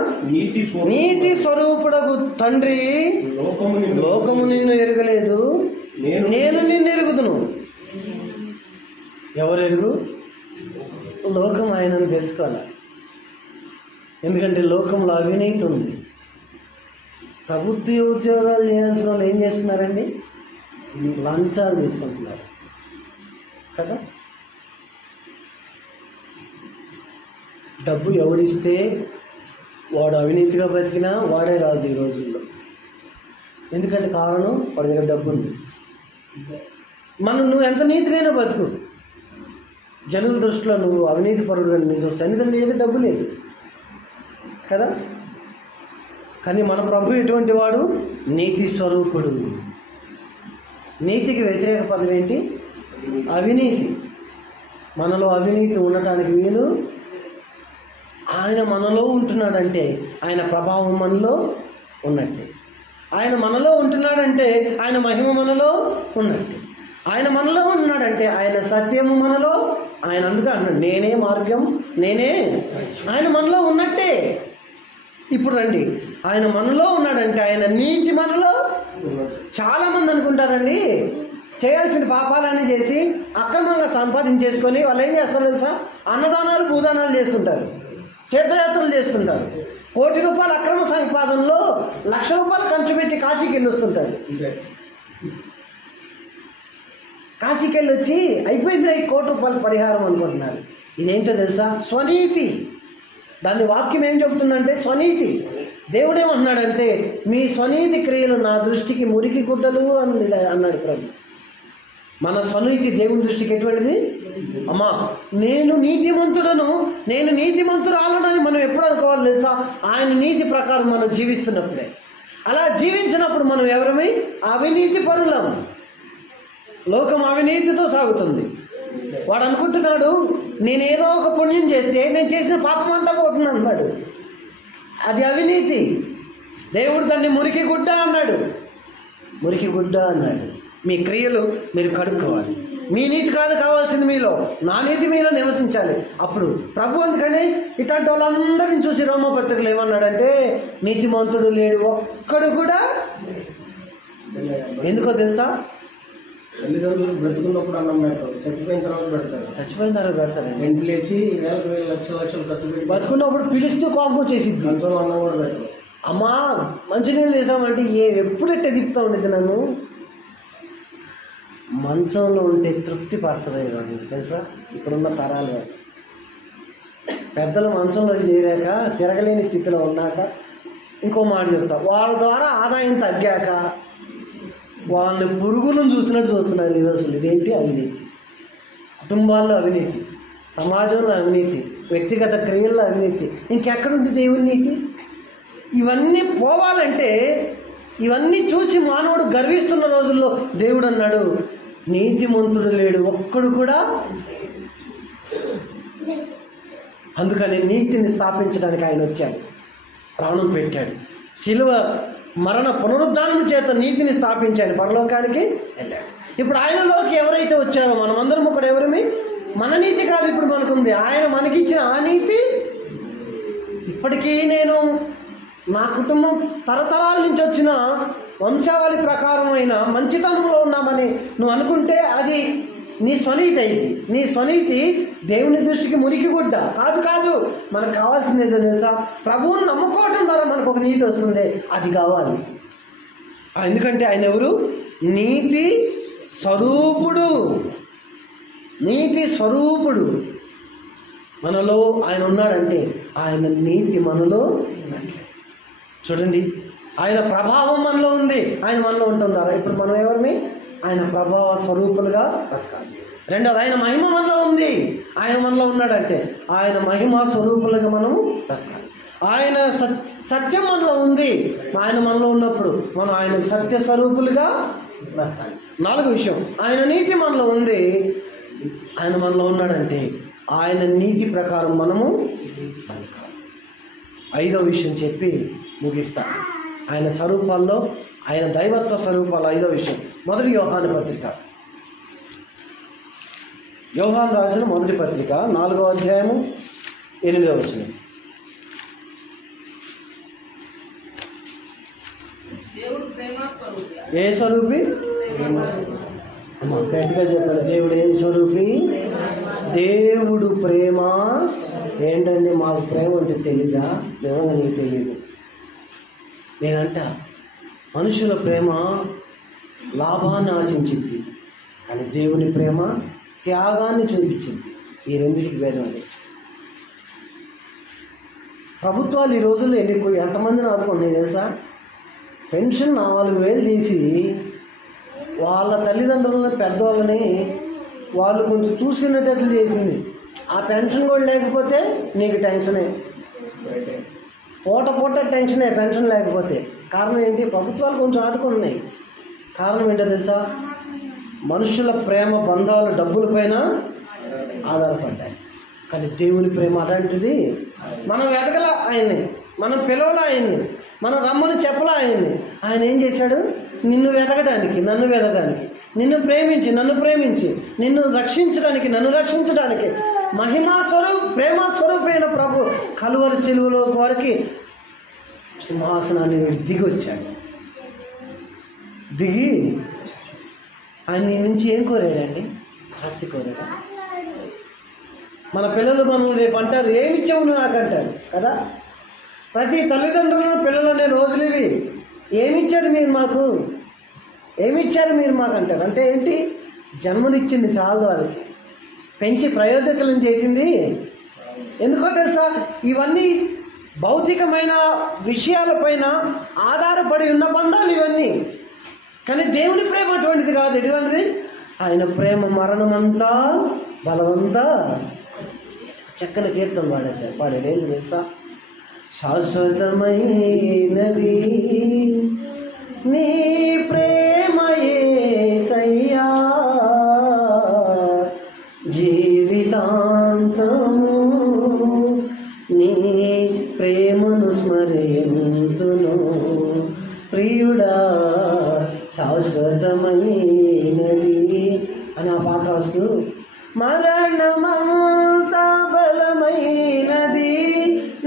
నీతి స్వరూపుడకు తండ్రి లోకము నిన్ను ఎరగలేదు, నేను నిన్ను ఎరుగుదును. ఎవరెరుగు? లోకం ఆయనను తెలుసుకోవాలి. ఎందుకంటే లోకంలో అవినీతి ఉంది. ప్రభుత్వ ఉద్యోగాలు చేయాల్సిన వాళ్ళు ఏం చేస్తున్నారండి? లంచాలు తీసుకుంటున్నారు కదా. డబ్బు ఎవడిస్తే వాడు అవినీతిగా బ్రతికినా వాడే రాజు ఈ రోజుల్లో. ఎందుకంటే కారణం వాడి దగ్గర డబ్బు ఉంది. నువ్వు ఎంత నీతిగా బతుకు, జనుల దృష్టిలో నువ్వు అవినీతి పరుడు అని చూస్తావు. ఎందుకంటే నీ దగ్గర డబ్బు లేదు కదా. కానీ మన ప్రభు ఎటువంటి వాడు? నీతి స్వరూపుడు. నీతికి వ్యతిరేక పదం ఏంటి? అవినీతి. మనలో అవినీతి ఉండటానికి వీలు. ఆయన మనలో ఉంటున్నాడంటే ఆయన ప్రభావం మనలో ఉన్నట్టే. ఆయన మనలో ఉంటున్నాడంటే ఆయన మహిమ మనలో ఉన్నట్టే. ఆయన మనలో ఉన్నాడంటే ఆయన సత్యము మనలో. ఆయన అందుకే అన్నాడు, నేనే మార్గం, నేనే. ఆయన మనలో ఉన్నట్టే. ఇప్పుడు రండి, ఆయన మనలో ఉన్నాడంటే ఆయన నీతి మనలో. చాలామంది అనుకుంటారండి, చేయాల్సిన పాపాలన్నీ చేసి అక్రమంగా సంపాదించేసుకొని వాళ్ళు ఏం చేస్తారు తెలుసా? అన్నదానాలు, భూదానాలు చేస్తుంటారు, తీర్థయాత్రలు చేస్తుంటారు. ₹1 కోటి అక్రమ సంపాదనలో ₹1,00,000 ఖర్చు పెట్టి కాశీకి వెళ్ళి వస్తుంటారు. కాశీకి వెళ్ళి వచ్చి అయిపోయింది ₹1 కోటి పరిహారం అనుకుంటున్నారు. ఇదేంటో తెలుసా? స్వనీతి. దాని వాక్యం ఏం చెబుతుందంటే స్వనీతి. దేవుడేమన్నాడంటే మీ స్వనీతి క్రియలు నా దృష్టికి మురికి గుడ్డలు అన్నాడు ప్రభు. మన స్వనీతి దేవుని దృష్టికి ఎటువంటిది? అమ్మా, నేను నీతిమంతుడను, నేను నీతిమంతురాలనని మనం ఎప్పుడు అనుకోవాలి తెలుసా? ఆయన నీతి ప్రకారం మనం జీవిస్తున్నప్పుడే. అలా జీవించినప్పుడు మనం ఎవరమై? అవినీతి పరులం. లోకం అవినీతితో సాగుతుంది. వాడు అనుకుంటున్నాడు నేనేదో ఒక పుణ్యం చేస్తే నేను చేసిన పాపం అంతా పోతుంది అన్నాడు. అది అవినీతి. దేవుడు దాన్ని మురికి గుడ్డ అన్నాడు. మురికి గుడ్డ అన్నాడు. మీ క్రియలు మీరు కడుక్కోవాలి. మీ నీతి కాదు కావాల్సింది మీలో, నా నీతి మీలో నివసించాలి. అప్పుడు ప్రభు అందుకని ఇట్లాంటి వాళ్ళందరినీ చూసి రోమపత్రికలు ఏమన్నాడంటే నీతిమంతుడు లేడు ఒక్కడు కూడా. ఎందుకో తెలుసా? తల్లిదండ్రులు బ్రతుకున్నప్పుడు అన్నం పెడతారు, చచ్చిపోయిన తర్వాత పెడతారు. వెంటలేసి లక్షలు ఖర్చు పెట్టి బతుకున్నప్పుడు పిలుస్తూ కోపం వచ్చేసింది. కంచంలో అన్నం కూడా పెడతారు. అమ్మా మంచినీళ్ళు తీసామంటే ఎప్పుడెట్ట తిప్పుతూ ఉండేది నన్ను. మంచంలో ఉంటే తృప్తి పడుతుంది రోజు తెలుసా. ఇప్పుడున్న తరాలు పెద్దలు మంచంలోకి చేరాక తిరగలేని స్థితిలో ఉన్నాక ఇంకో మాట చెప్తా, వాళ్ళ ద్వారా ఆదాయం తగ్గాక వాళ్ళని పురుగులను చూసినట్టు చూస్తున్నారు ఈ రోజులు. ఇదేంటి? అవినీతి. కుటుంబాల్లో అవినీతి, సమాజంలో అవినీతి, వ్యక్తిగత క్రియల్లో అవినీతి. ఇంకెక్కడుంది దేవుని నీతి? ఇవన్నీ పోవాలంటే, ఇవన్నీ చూసి మానవుడు గర్విస్తున్న రోజుల్లో దేవుడు అన్నాడు నీతిమంతుడు లేడు ఒక్కడు కూడా. అందుకని నీతిని స్థాపించడానికి ఆయన వచ్చాడు, ప్రాణం పెట్టాడు. శిలువ మరణ పునరుద్ధానం చేత నీతిని స్థాపించాడు, పరలోకానికి వెళ్ళాడు. ఇప్పుడు ఆయనలోకి ఎవరైతే వచ్చారో మనమందరం ఒకడు ఎవరిమి, మన నీతి కాదు ఇప్పుడు మనకుంది, ఆయన మనకిచ్చిన ఆ నీతి. ఇప్పటికీ నేను నా కుటుంబం తరతరాల నుంచి వచ్చిన వంశావళి ప్రకారమైన మంచితనంలో ఉన్నామని నువ్వు అనుకుంటే అది నీ స్వనీతి అయింది. నీ స్వనీతి దేవుని దృష్టికి మురికి గుడ్డ కాదు. మనకు కావాల్సింది ఏదో తెలుసా, ప్రభువుని నమ్ముకోవటం ద్వారా మనకు ఒక నీతి వస్తుంది, అది కావాలి. ఎందుకంటే ఆయన ఎవరు, నీతి స్వరూపుడు. నీతి స్వరూపుడు మనలో ఆయన ఉన్నాడంటే ఆయన నీతి మనలో ఉన్నట్లే. చూడండి, ఆయన ప్రభావం మనలో ఉంది, ఆయన మనలో ఉంటున్నారా? ఇప్పుడు మనం ఎవరిని, ఆయన ప్రభావ స్వరూపులుగా బ్రతకాలి. రెండోది, ఆయన మహిమ మనలో ఉంది, ఆయన మనలో ఉన్నాడంటే ఆయన మహిమ స్వరూపులుగా మనము బ్రతకాలి. ఆయన సత్యం మనలో ఉంది, ఆయన మనలో ఉన్నప్పుడు మనం ఆయన సత్య స్వరూపులుగా బ్రతకాలి. 4వ విషయం, ఆయన నీతి మనలో ఉంది, ఆయన మనలో ఉన్నాడంటే ఆయన నీతి ప్రకారం మనము బ్రతకాలి. 5వ విషయం చెప్పి ముగిస్తా. ఆయన స్వరూపాల్లో, ఆయన దైవత్వ స్వరూపాలు 5వ విషయం. మొదటి యోహాను పత్రిక, యోహాను రాసిన మొదటి పత్రిక 4వ అధ్యాయము 8వ వచనం. ఏ స్వరూపి? గట్టిగా చెప్పాలి. దేవుడు ఏ స్వరూపి? దేవుడు ప్రేమ. ఏంటండి మాకు ప్రేమ అంటే తెలీదా? నిజంగా నీకు తెలియదు. నేనంట మనుషుల ప్రేమ లాభాన్ని ఆశించింది, కానీ దేవుని ప్రేమ త్యాగాన్ని చూపించింది. ఈ రెండింటికి భేదం అది. ప్రభుత్వాలు ఈ రోజుల్లో ఎంతమందిని ఆదుకున్నాయి తెలుసా? పెన్షన్ 4,000 తీసి వాళ్ళ తల్లిదండ్రులని, పెద్దవాళ్ళని వాళ్ళు కొంచెం చూసుకునేటట్లు చేసింది. ఆ పెన్షన్ కూడా లేకపోతే నీకు టెన్షనే, పూట టెన్షనే పెన్షన్ లేకపోతే. కారణం ఏంటి? ప్రభుత్వాలు కొంచెం ఆదుకున్నాయి. కారణం ఏంటో తెలుసా? మనుషుల ప్రేమ బంధాలు డబ్బుల పైన ఆధారపడ్డాయి, కానీ దేవుని ప్రేమ అలాంటిది. మనం వెతకల ఆయన్ని, మనం పిలవల ఆయన్ని, మనం రమ్మని చెప్పలా ఆయన్ని. ఆయన ఏం చేశాడు? నిన్ను వెతకడానికి, నన్ను వెతకడానికి, నిన్ను ప్రేమించి నన్ను ప్రేమించి, నిన్ను రక్షించడానికి నన్ను రక్షించడానికి మహిమా ప్రేమ స్వరూపైన ప్రభు కలువరి శిలువలో వారికి సింహాసనాన్ని దిగి వచ్చాడు. దిగి ఆయన నుంచి ఏం కోరాడండి? ఆస్తి కోరాడు. మన పిల్లలు మనం రేపు అంటారు, ఏమిచ్చావు నాకు అంటారు కదా. ప్రతి తల్లిదండ్రులను పిల్లలనే రోజులు ఇవి. ఏమిచ్చారు మీరు మాకు, ఏమిచ్చారు మీరు మాకు అంటారు. అంటే ఏంటి? జన్మనిచ్చింది చాలు, వాళ్ళకి పెంచి ప్రయోజకులను చేసింది ఎందుకో తెలుసా? ఇవన్నీ భౌతికమైన విషయాలపైన ఆధారపడి ఉన్న బంధాలు ఇవన్నీ. కానీ దేవుని ప్రేమ అటువంటిది కాదు. ఎటువంటిది? ఆయన ప్రేమ మరణమంతా బలమంతా. చక్కని కీర్తన పాడాడు. ఏంటి తెలుసా? శాశ్వతమైనది నీ ప్రేమ యేసయ్యా, జీవితాంతము నీ ప్రేమను స్మరింతును ప్రియుడా, శాశ్వతమైనది అని ఆ పాట రాస్తూ, మరణమంత బలమైనది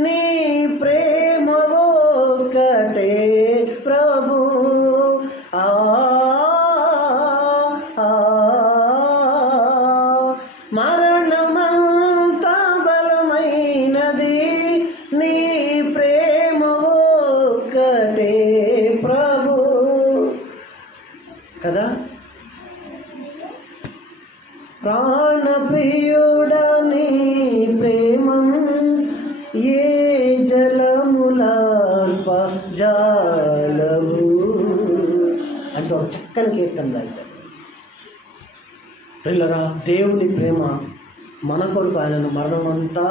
నీ ప్రేమ ఒక్కటే ప్రభు. మరణమంత బలమైనది నీ ప్రేమ ఒక్కటే ప్రభు కదా. ప్రాణప్రియుడని ప్రేమను ఏ జలములార్ప జాలవు అంటే ఒక చక్కని కీర్తన రాశారు. పిల్లరా, దేవుని ప్రేమ మన కొరకు ఆయనను మరణమంతా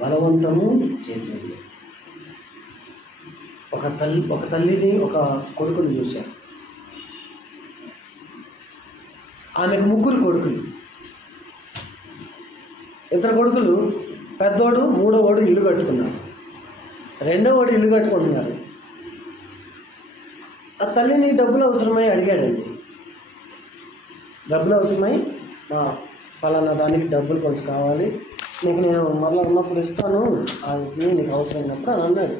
బలవంతము చేసింది. ఒక తల్లిని ఒక కొడుకుని చూశారు. ఆమెకు 3 కొడుకులు. 2 కొడుకులు పెద్దోడు మూడో వాడు ఇల్లు కట్టుకున్నాడు, రెండో వాడు ఇల్లు కట్టుకుంటున్నారు. ఆ తల్లిని డబ్బులు అవసరమై అడిగాడండి. డబ్బులు అవసరమై పలానా దానికి డబ్బులు కొంచెం కావాలి, నీకు నేను మళ్ళీ ఉన్నప్పుడు ఇస్తాను, అది నీకు అవసరమైనప్పుడు అని అన్నాడు.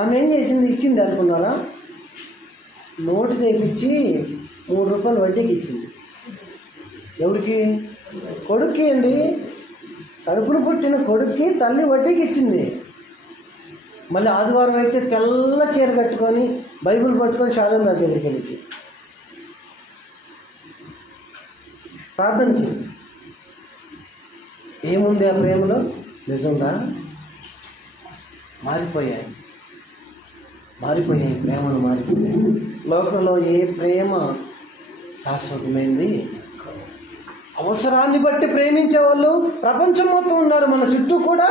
ఆమె ఏం చేసింది? ఇచ్చింది అనుకున్నారా? నోటు తెప్పించి 3 రూపాయలు వడ్డీకి ఇచ్చింది. ఎవరికి? కొడుక్కి అండి. కడుపును పుట్టిన కొడుక్కి తల్లి వడ్డీకి ఇచ్చింది. మళ్ళీ ఆదివారం అయితే తెల్ల చీర కట్టుకొని బైబిల్ పట్టుకొని షాలేం రాజు దగ్గరికి వెళ్ళి ప్రార్థనకి. ఏముంది ఆ ప్రేమలో? నిజంగా మారిపోయాయి ప్రేమలు మారిపోయాయి. లోకంలో ఏ ప్రేమ శాశ్వతమైంది? అవసరాన్ని బట్టి ప్రేమించే వాళ్ళు ప్రపంచం మొత్తం ఉన్నారు. మన చుట్టూ కూడా,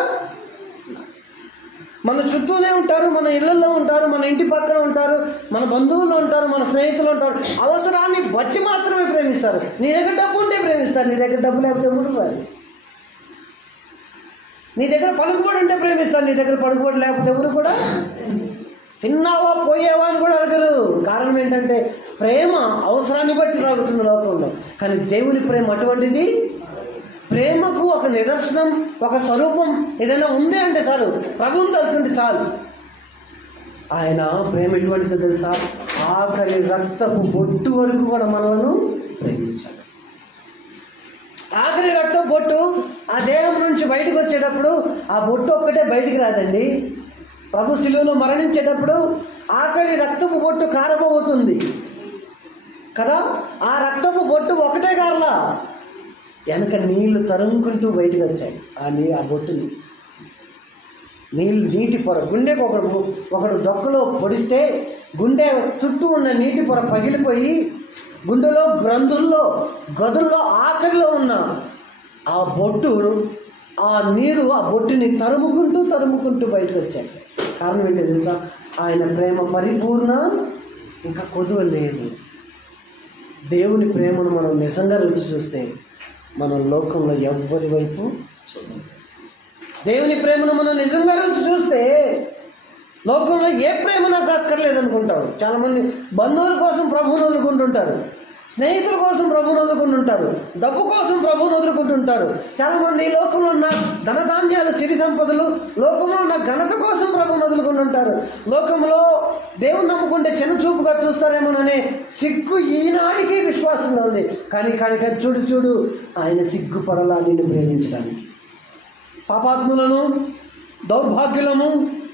మన చుట్టూనే ఉంటారు, మన ఇళ్లలో ఉంటారు, మన ఇంటి పక్కన ఉంటారు, మన బంధువులు ఉంటారు, మన స్నేహితులు ఉంటారు. అవసరాన్ని బట్టి మాత్రమే ప్రేమిస్తారు. నీ దగ్గర డబ్బు ఉంటే ప్రేమిస్తారు, నీ దగ్గర డబ్బు లేకపోతే ముడిపోయారు. నీ దగ్గర పలుకుబడి ఉంటే ప్రేమిస్తారు, నీ దగ్గర పలుకుబడి లేకపోతే ఎవరు కూడా తిన్నావా పోయేవా అని కూడా అడగరు. కారణం ఏంటంటే ప్రేమ అవసరాన్ని బట్టి సాగుతుంది లోకంలో. కానీ దేవుని ప్రేమ అటువంటిది. ప్రేమకు ఒక నిదర్శనం, ఒక స్వరూపం ఏదైనా ఉంది అంటే చాలు, ప్రభువుని తలుచుకుంటే చాలు. ఆయన ప్రేమ ఎటువంటిదో తెలుసా? ఆఖరి రక్తపు బొట్టు వరకు కూడా మనలను ప్రేమించాడు. ఆఖరి రక్తపు బొట్టు ఆ దేహం నుంచి బయటకు వచ్చేటప్పుడు ఆ బొట్టు ఒక్కటే బయటికి రాదండి. ప్రభు శిలువలో మరణించేటప్పుడు ఆఖరి రక్తపు బొట్టు కారబోతుంది కదా. ఆ రక్తపు బొట్టు ఒకటే కారలా, వెనక నీళ్లు తరుముకుంటూ బయటకు వచ్చాయి. ఆ బొట్టుని నీటి పొర, గుండెకు ఒకడు డొక్కలో పొడిస్తే గుండె చుట్టూ ఉన్న నీటి పొర పగిలిపోయి గుండెలో గ్రంథుల్లో గదుల్లో ఆఖరిలో ఉన్న ఆ బొట్టు, ఆ నీరు ఆ బొట్టుని తరుముకుంటూ బయటకు వచ్చాయి. కారణం ఏంటో తెలుసా? ఆయన ప్రేమ పరిపూర్ణ, ఇంకా కొదువ లేదు. దేవుని ప్రేమను మనం నిజంగా రుచి చూస్తే మన లోకంలో ఎవ్వరి వైపు చూడం. దేవుని ప్రేమను మనం నిజంగా రుచి చూస్తే లోకంలో ఏ ప్రేమ నాకు అక్కర్లేదు అనుకుంటారు. చాలామంది బంధువుల కోసం ప్రభువును వదులుకుంటుంటారు, స్నేహితుల కోసం ప్రభువును వదులుకుంటుంటారు, డబ్బు కోసం ప్రభువును వదులుకుంటుంటారు. చాలామంది ఈ లోకంలో ఉన్న ధనధాన్యాలు, సిరి సంపదలు, లోకంలో ఉన్న ఘనత కోసం ప్రభువును వదులుకుంటుంటారు. లోకంలో దేవుని నమ్ముకుంటే చిన్న చూపుగా చూస్తారేమోననే సిగ్గు ఈనాడికి విశ్వాసంలో ఉంది. కానీ చూడు ఆయన సిగ్గుపడలా నిన్ను ప్రేమించడానికి. పాపాత్ములను, దౌర్భాగ్యులము,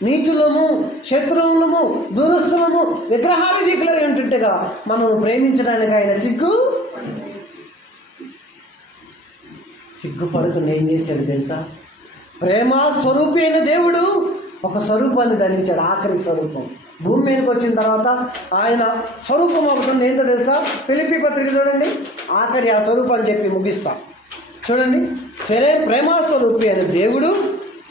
నీచులము, శత్రువులము, దురస్తులము, విగ్రహారాధికులు ఉంటుంటేగా మనం ప్రేమించడానికి ఆయన సిగ్గుపడుతున్న ఏం చేశాడు తెలుసా? ప్రేమ స్వరూపి అయిన దేవుడు ఒక స్వరూపాన్ని ధరించాడు. ఆఖరి స్వరూపం భూమి మీదకి వచ్చిన తర్వాత ఆయన స్వరూపం ఒకటి ఏంటో తెలుసా? ఫిలిప్పీ పత్రిక చూడండి, ఆఖరి ఆ స్వరూపాన్ని చెప్పి ముగిస్తా. చూడండి, ప్రేమ స్వరూపి అయిన దేవుడు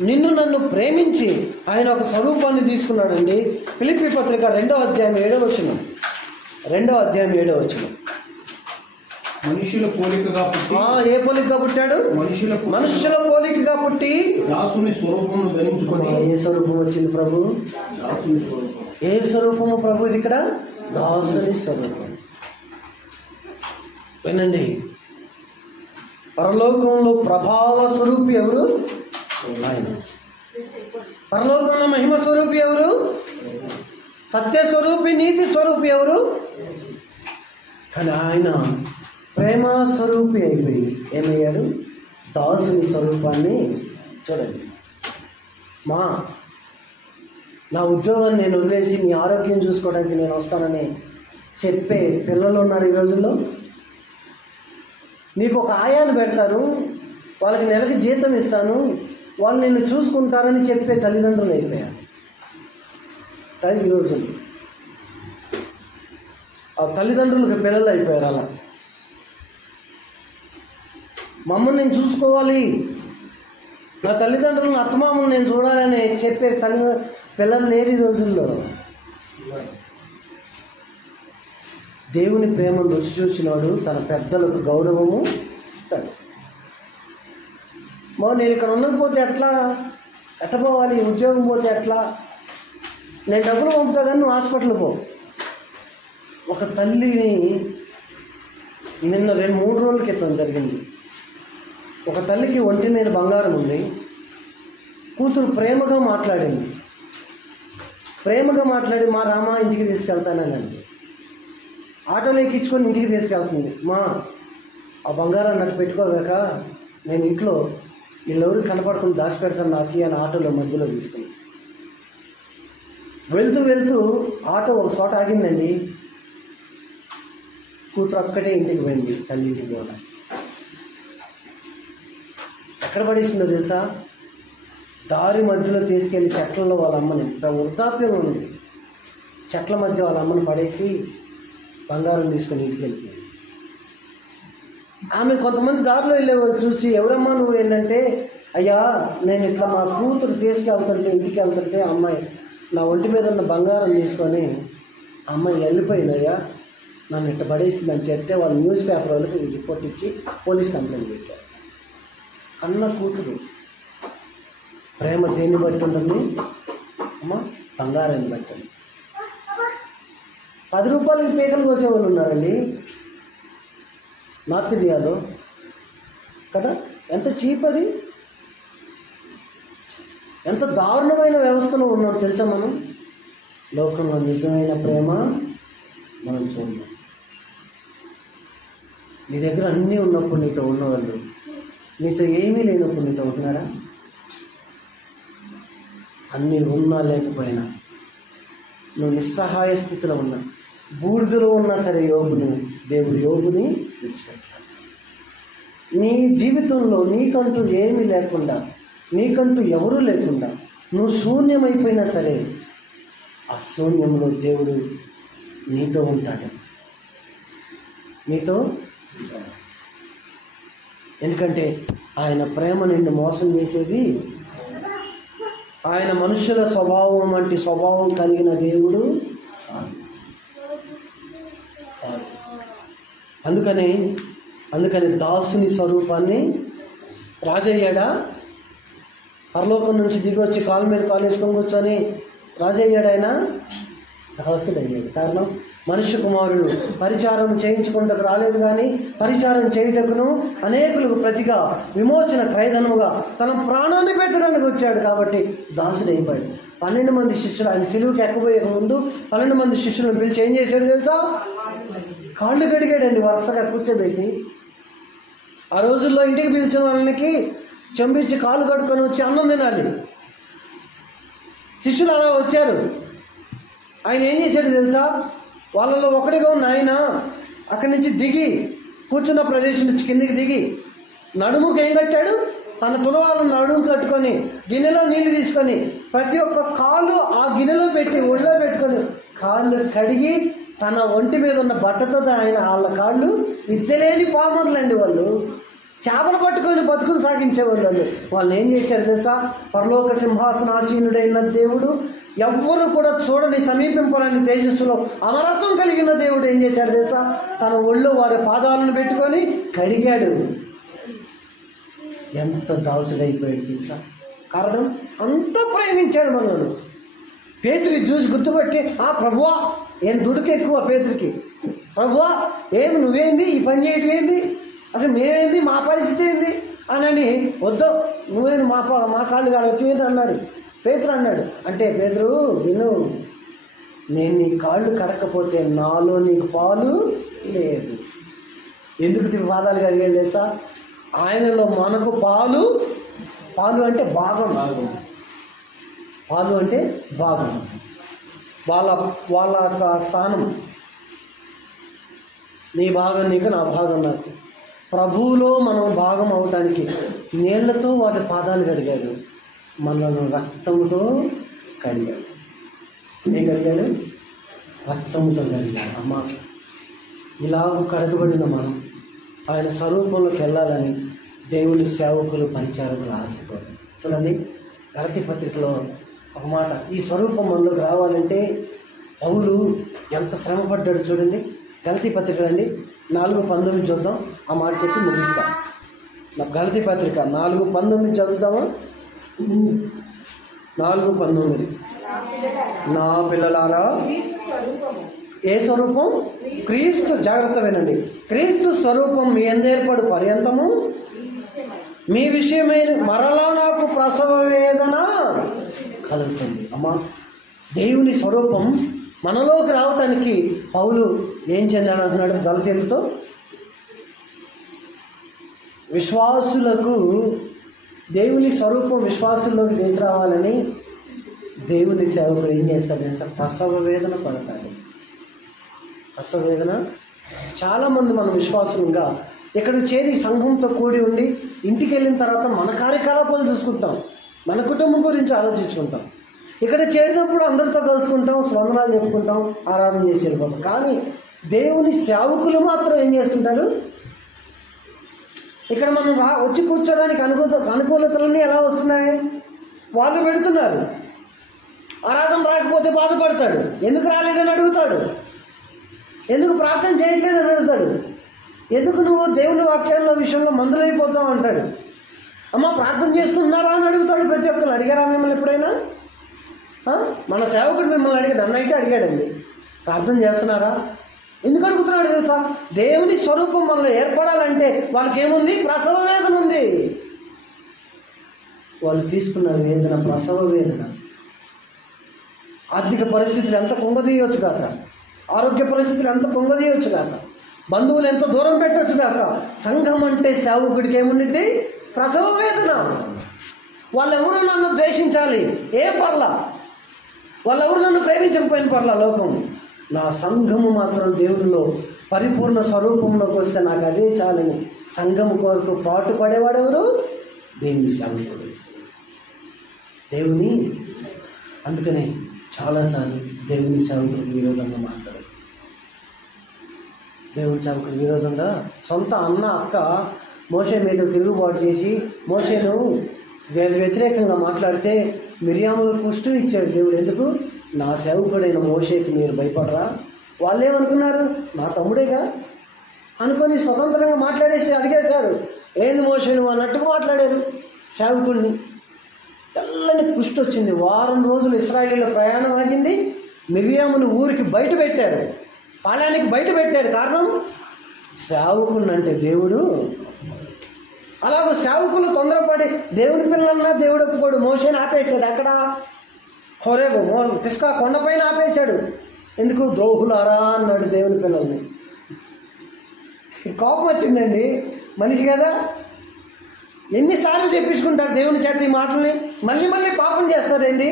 నిన్ను నన్ను ప్రేమించి ఆయన ఒక స్వరూపాన్ని తీసుకున్నాడండి. ఫిలిప్పీ పత్రిక 2వ అధ్యాయం 7వ వచనం. 2వ అధ్యాయం 7వ వచనం. మనుషుల పోలికగా పుట్టి, ఏ పోలికగా పుట్టాడు? మనుషుల పోలికగా పుట్టి దాసుని స్వరూపమును ధరించుకొని. ఏ స్వరూపం వచ్చింది ప్రభు? దాసుని స్వరూపం. ఏ స్వరూపము ప్రభు? ఇది ఇక్కడ దాసుని స్వరూపం. వినండి, పరలోకంలో ప్రభావ స్వరూపి ఎవరు? ఆయన. పరలోకంలో మహిమ స్వరూపి ఎవరు? సత్య స్వరూపి, నీతి స్వరూపి ఎవరు? కానీ ఆయన ప్రేమ స్వరూపి అయిపోయి ఏమయ్యాడు? దాసుని స్వరూపాన్ని. చూడండి, నా ఉద్యోగాన్ని నేను వదిలేసి నీ ఆరోగ్యం చూసుకోవడానికి నేను వస్తానని చెప్పే పిల్లలు ఉన్నారు ఈ రోజుల్లో. నీకు ఒక ఆయాను పెడతారు, వాళ్ళకి నెలకి జీతం ఇస్తాను, వాళ్ళు నిన్ను చూసుకుంటారని చెప్పే తల్లిదండ్రులు అయిపోయారు ఈ రోజుల్లో. ఆ తల్లిదండ్రులకు పిల్లలు అయిపోయారు. అలా మమ్మల్ని నేను చూసుకోవాలి, నా తల్లిదండ్రులను అత్తమామలు నేను చూడాలని చెప్పే పిల్లలు లేరు ఈ రోజుల్లో. దేవుని ప్రేమను రుచి చూసినాడు తన పెద్దలకు గౌరవము ఇస్తాడు. నేను ఇక్కడ ఉండకపోతే ఎట్లా పోవాలి, ఉద్యోగం పోతే ఎట్లా, నేను డబ్బులు పంపుతా కానీ నువ్వు హాస్పిటల్ పో. ఒక తల్లిని నిన్న 2-3 రోజుల క్రితం జరిగింది. ఒక తల్లికి ఒంటి మీద బంగారం ఉంది. కూతురు ప్రేమగా మాట్లాడింది. మా రామ ఇంటికి తీసుకెళ్తానండి. ఆటోలో ఎక్కించుకొని ఇంటికి తీసుకెళ్తుంది. మా ఆ బంగారాన్ని అన్నట్టు పెట్టుకోగాక నేను ఇంట్లో వీళ్ళెవరు కనపడకుండా దాచిపెడతాను నాకు అని ఆటోలో మధ్యలో తీసుకుని వెళ్తూ ఆటో ఒక చోట ఆగిందండి. కూతురు ఒక్కటే ఇంటికి పోయింది, తల్లి ఇంటికి పోవడం. ఎక్కడ పడేసిందో తెలుసా? దారి మధ్యలో తీసుకెళ్ళి చెట్లలో వాళ్ళ అమ్మని, వృద్ధాప్యం ఉంది, చెట్ల మధ్య వాళ్ళ అమ్మని పడేసి బంగారం తీసుకొని ఇంటికి వెళ్ళిపోయింది. ఆమె కొంతమంది దారిలో వెళ్ళే వాళ్ళు చూసి, ఎవరమ్మా నువ్వు ఏంటంటే, అయ్యా నేను ఇట్లా మా కూతురు తీసుకెళ్తుంటే ఇంటికి వెళ్తుంటే అమ్మాయి నా ఒంటి మీద ఉన్న బంగారం తీసుకొని అమ్మాయి వెళ్ళిపోయిందయ్యా, నన్ను ఇట్ట పడేసిందని చెప్తే వాళ్ళు న్యూస్ పేపర్ వాళ్ళకి రిపోర్ట్ ఇచ్చి పోలీస్ కంప్లైంట్ పెట్టారు. అన్న కూతురు ప్రేమ దేన్ని బట్టి ఉంటుంది అమ్మ? బంగారాన్ని బట్టి. 10 రూపాయలకి పీకలు కోసేవాళ్ళు ఉన్నారండి నార్త్ ఇండియాలో కదా. ఎంత చీప్ అది, ఎంత దారుణమైన వ్యవస్థలో ఉన్నాం తెలుసా మనం. లోకంలో నిజమైన ప్రేమ మనం చూద్దాం. నీ దగ్గర అన్నీ ఉన్నప్పుడు నీతో ఉన్నవాళ్ళు, నీతో ఏమీ లేనప్పుడు నీతో ఉంటున్నారా? అన్నీ ఉన్నా లేకపోయినా నువ్వు నిస్సహాయ స్థితిలో ఉన్నా, బూడిదలో ఉన్నా సరే దేవుడు యోబుని విడిచిపెట్టాడు. నీ జీవితంలో నీకంటూ ఏమీ లేకుండా, నీకంటూ ఎవరూ లేకుండా నువ్వు శూన్యమైపోయినా సరే ఆ శూన్యంలో దేవుడు నీతో ఉంటాడు. ఎందుకంటే ఆయన ప్రేమ నిన్ను మోసం చేసేది, ఆయన మనుషుల స్వభావం వంటి స్వభావం కలిగిన దేవుడు. అందుకని దాసుని స్వరూపాన్ని రాజయ్యాడా? పరలోకం నుంచి దిగి వచ్చి కాలు మీద కాలు వేసుకొని కూర్చొని రాజయ్యాడు ఆయన? దాసుడు అయ్యాడు. కారణం మనుష్య కుమారుడు పరిచారం చేయించుకుంటకు రాలేదు, కానీ పరిచారం చేయుటకును అనేకులకు ప్రతిగా విమోచన క్రయధనముగా తన ప్రాణాన్ని పెట్టడానికి వచ్చాడు. కాబట్టి దాసుడు అయిపోయాడు. 12 మంది శిష్యులు ఆయన సిలువుకి ఎక్కబోయే ముందు 12 మంది శిష్యులను పిలిచి ఏం చేశాడు తెలుసా? కాళ్ళు కడిగాడండి వరుసగా కూర్చోబెట్టి. ఆ రోజుల్లో ఇంటికి పిలిచిన వాళ్ళకి చంపించి కాళ్ళు కడుక్కొని వచ్చి అన్నం తినాలి. శిష్యులు అలా వచ్చారు. ఆయన ఏం చేశాడు తెలుసా? వాళ్ళలో ఒకటిగా ఉన్న ఆయన అక్కడి నుంచి దిగి కూర్చున్న ప్రదేశం నుంచి కిందికి దిగి నడుముకి ఏం కట్టాడు? తన తులవాళ్ళను నడుము కట్టుకొని గిన్నెలో నీళ్లు తీసుకొని ప్రతి ఒక్క కాళ్ళు ఆ గిన్నెలో పెట్టి ఒళ్ళో పెట్టుకొని కాళ్ళు కడిగి తన ఒంటి మీద ఉన్న బట్టతో ఆయన వాళ్ళ కాళ్ళు విద్యలేని పామర్లండి. వాళ్ళు చేపలు పట్టుకొని బతుకులు సాగించేవాళ్ళు. వాళ్ళు ఏం చేశారు తెలుసా? పరలోక సింహాసనాసీనుడైన దేవుడు, ఎవ్వరూ కూడా చూడని సమీపింపరాని తేజస్సులో అమరత్వం కలిగిన దేవుడు ఏం చేశాడు తెలుసా? తన ఒళ్ళో వారి పాదాలను పెట్టుకొని కడిగాడు. ఎంత దాసుడైపోయాడు తెలుసా? కారణం అంత ప్రేమించాడు మనల్ని. పేతురు చూసి గుర్తుపట్టి, ప్రభువా, ఏం దుడుకు ఎక్కువ పేతురికి, ప్రభువా ఏంది నువ్వేంది ఈ పని చేయటం ఏంది, అసలు మేమేంది, మా పరిస్థితి ఏంది అని, వద్దు నువ్వేంది మా కాళ్ళు కావచ్చు ఏంది అన్నారు. పేతురు అన్నాడు. అంటే పేతురు విను, నేను నీ కాళ్ళు కడకపోతే నాలో నీకు పాలు లేదు. ఎందుకు పాదాలు కడిగేది తెలుసా? ఆయనలో మనకు పాలు అంటే భాగం, పాలు అంటే భాగం, వాళ్ళ స్థానం. నీ భాగం నీకు, నా భాగం నాకు. ప్రభువులో మనం భాగం అవటానికి నీళ్లతో వాటి పాదాలు కడిగాడు, మనల్ని రక్తంతో కడిగాడు. ఏం కడిగాడు? రక్తంతో కడిగాడు. అమ్మ, ఇలాగ కడగబడిన మనం ఆయన స్వరూపంలోకి వెళ్ళాలని దేవుని సేవకులు పరిచారకులు ఆశపడు. చూడండి గలతీ పత్రికలో ఒక మాట, ఈ స్వరూపం మనలోకి రావాలంటే పౌలు ఎంత శ్రమపడ్డాడు చూడండి. గలతీ పత్రిక అండి 4:19 చూద్దాం. ఆ మాట చెప్పి ముగిస్తాం. గలతీ పత్రిక 4:19 చదువుతామా? 4:19. నా పిల్లలారా, ఏ స్వరూపం? క్రీస్తు. జాగ్రత్త వినండి. క్రీస్తు స్వరూపం మీ ఎందేర్పడు పర్యంతము మీ విషయమైన మరలా నాకు ప్రసవ వేదన కలుగుతుంది. అమ్మా, దేవుని స్వరూపం మనలోకి రావటానికి పౌలు ఏం చెందాడు అంటున్నాడు గలతీయులతో? విశ్వాసులకు దేవుని స్వరూపం విశ్వాసుల్లోకి తీసుకురావాలని దేవుని సేవకుడు ఏం చేస్తాడు సార్? ప్రసవ వేదన పడతాడు. ప్రసవ వేదన. చాలామంది మన విశ్వాసులుగా ఇక్కడ చేరి సంఘంతో కూడి ఉండి ఇంటికి వెళ్ళిన తర్వాత మన కార్యకలాపాలు చూసుకుంటాం, మన కుటుంబం గురించి ఆలోచించుకుంటాం. ఇక్కడ చేరినప్పుడు అందరితో కలుసుకుంటాం, స్వందనాలు చెప్పుకుంటాం, ఆరాధన చేసి వెళ్ళిపోతాం. కానీ దేవుని సేవకులు మాత్రం ఏం చేస్తుంటారు? ఇక్కడ మనం వచ్చి కూర్చోడానికి అనుకూలతలన్నీ ఎలా వస్తున్నాయి? వాళ్ళు పెడుతున్నారు. ఆరాధన రాకపోతే బాధపడతాడు. ఎందుకు రాలేదని అడుగుతాడు. ఎందుకు ప్రార్థన చేయట్లేదని అడుగుతాడు. ఎందుకు నువ్వు దేవుని వాక్యాల విషయంలో మందులైపోతావు అంటాడు. అమ్మ, ప్రార్థన చేసుకుంటున్నారా అని అడుగుతాడు. ప్రతి ఒక్కరు అడిగారా మిమ్మల్ని ఎప్పుడైనా? మన సేవకుడు మిమ్మల్ని అడిగాడు, నన్ను అయితే అడిగాడండి, ప్రార్థన చేస్తున్నారా? ఎందుకు అడుగుతున్నాడు తెలుసా? దేవుని స్వరూపం మనలో ఏర్పడాలంటే వాళ్ళకి ఏముంది? ప్రసవ వేదన ఉంది. వాళ్ళు తీసుకున్న వేదన ప్రసవ వేదన. ఆర్థిక పరిస్థితులు ఎంత కుంగదీయవచ్చు కాక, ఆరోగ్య పరిస్థితులు ఎంత కుంగదీయవచ్చు కాక, బంధువులు ఎంత దూరం పెట్టవచ్చు కాక, సంఘం అంటే సేవకుడికి ఏముండిద్ది? ప్రసవ వేదన. వాళ్ళెవరు నన్ను ద్వేషించాలి, ఏ పర్లా, వాళ్ళెవరు నన్ను ప్రేమించకపోయిన పర్లా, లోకం నా సంఘము మాత్రం దేవునిలో పరిపూర్ణ స్వరూపంలోకి వస్తే నాకు అదే చాలని సంఘము కొరకు పాటు పడేవాడెవరు? దేవుని సేవకుడు. దేవుని. అందుకనే చాలాసార్లు దేవుని సేవకుడికి విరోధంగా మాట్లాడారు. దేవుని సేవకుడికి విరోధంగా సొంత అన్న అక్క మోషే మీద తిరుగుబాటు చేసి మోషేను వ్యతిరేకంగా మాట్లాడితే మిరియాములకు పుష్టిని ఇచ్చాడు దేవుడు. ఎందుకు? నా సేవకుడైన మోషేకి మీరు భయపడరా? వాళ్ళు ఏమనుకున్నారు? నా తమ్ముడేగా అనుకొని స్వతంత్రంగా మాట్లాడేసి అడిగేశారు. ఏంది మోషే నువ్వు అన్నట్టుగా మాట్లాడారు సేవకుడిని. తెల్లని పుష్టి వచ్చింది. వారం రోజులు ఇశ్రాయేలీల ప్రయాణం ఆగింది. మిరియామును ఊరికి బయట పెట్టారు, పాళయానికి బయట పెట్టారు. కారణం సేవకుడిని అంటే దేవుడు. అలాగే సేవకులు తొందరపడి దేవుని పిల్లలన్నా దేవుడు ఒప్పుకోడు. మోషేని ఆపేశాడు. అక్కడ హోరేబు పిస్కా కొండపైన ఆపేశాడు. ఎందుకు? ద్రోహులారా అన్నాడు దేవుని పిల్లల్ని. కోపం వచ్చిందండి మనిషి కదా. ఎన్నిసార్లు చెప్పించుకుంటారు దేవుని చేత ఈ మాటల్ని? మళ్ళీ మళ్ళీ పాపం చేస్తారండి,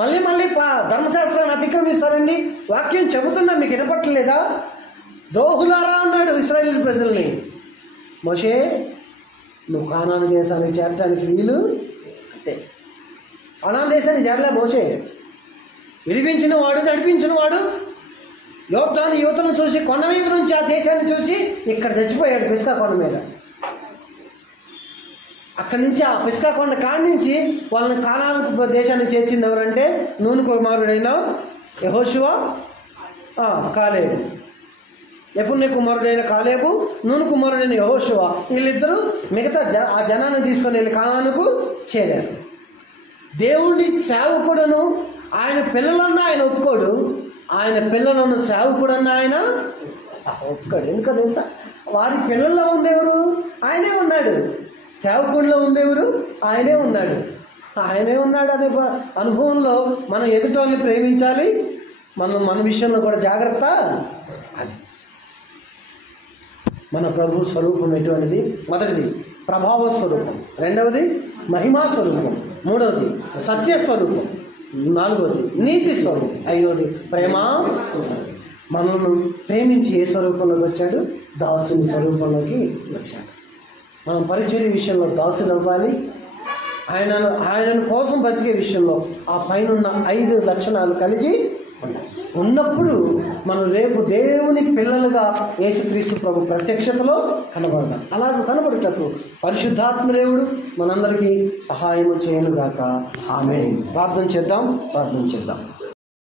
మళ్ళీ మళ్ళీ ధర్మశాస్త్రాన్ని అతిక్రమిస్తారండి. వాక్యం చెబుతున్నా మీకు వినపట్టలేదా? ద్రోహులారా అన్నాడు ఇశ్రాయేలు ప్రజల్ని. మోషే, నువ్వు కానాను దేశానికి చేరటానికి వీలు అంతే. కానాను దేశానికి చేరలే మోషే. విడిపించిన వాడు, నడిపించిన వాడు యోర్దాను యువతను చూసి కొండ మీద నుంచి ఆ దేశాన్ని చూసి ఇక్కడ చచ్చిపోయాడు పిస్కా కొండ మీద. అక్కడి నుంచి ఆ పిస్కా కొండ కాడి నుంచి వాళ్ళని కానాను దేశాన్ని చేర్చింది ఎవరంటే నూను కుమారుడైన యెహోషువ, కాలేబు. యెఫున్నె కుమారుడైన కాలేబు, నూను కుమారుడైన యెహోషువ, వీళ్ళిద్దరూ మిగతా ఆ జనాన్ని తీసుకొని వెళ్ళి కానానుకు చేరారు. దేవుడి సేవకుడను ఆయన పిల్లలన్నా ఆయన ఒప్పుకోడు, ఆయన పిల్లలను సేవకుడన్నా ఆయన ఒప్పుకోడు. ఎందుకో తెలుసా? వారి పిల్లల్లో ఉండేవారు ఆయనే ఉన్నాడు, సేవకుడిలో ఉండేవారు ఆయనే ఉన్నాడు. ఆయనే ఉన్నాడు అనే అనుభవంలో మనం ఎదుటోళ్ళని ప్రేమించాలి. మన విషయంలో కూడా జాగ్రత్త. అది మన ప్రభు స్వరూపం ఎటువంటిది? మొదటిది ప్రభావ స్వరూపం, రెండవది మహిమా స్వరూపం, మూడవది సత్యస్వరూపం, నాలుగవది నీతి స్వరూపం, ఐదవది ప్రేమ. మనల్ని ప్రేమించి ఏ స్వరూపంలోకి వచ్చాడు? దాసుని స్వరూపంలోకి వచ్చాడు. మనం పరిచర్య విషయంలో దాసులు అవ్వాలి. ఆయనను కోసం బతికే విషయంలో ఆ పైన 5 లక్షణాలు కలిగి ఉన్నప్పుడు మనం రేపు దేవుని పిల్లలుగా యేసుక్రీస్తు ప్రభు ప్రత్యక్షతలో కనబడతాం. అలాగే కనబడేటప్పుడు పరిశుద్ధాత్మ దేవుడు మనందరికీ సహాయం చేయనుగాక. ఆమేన్. ప్రార్థన చేద్దాం.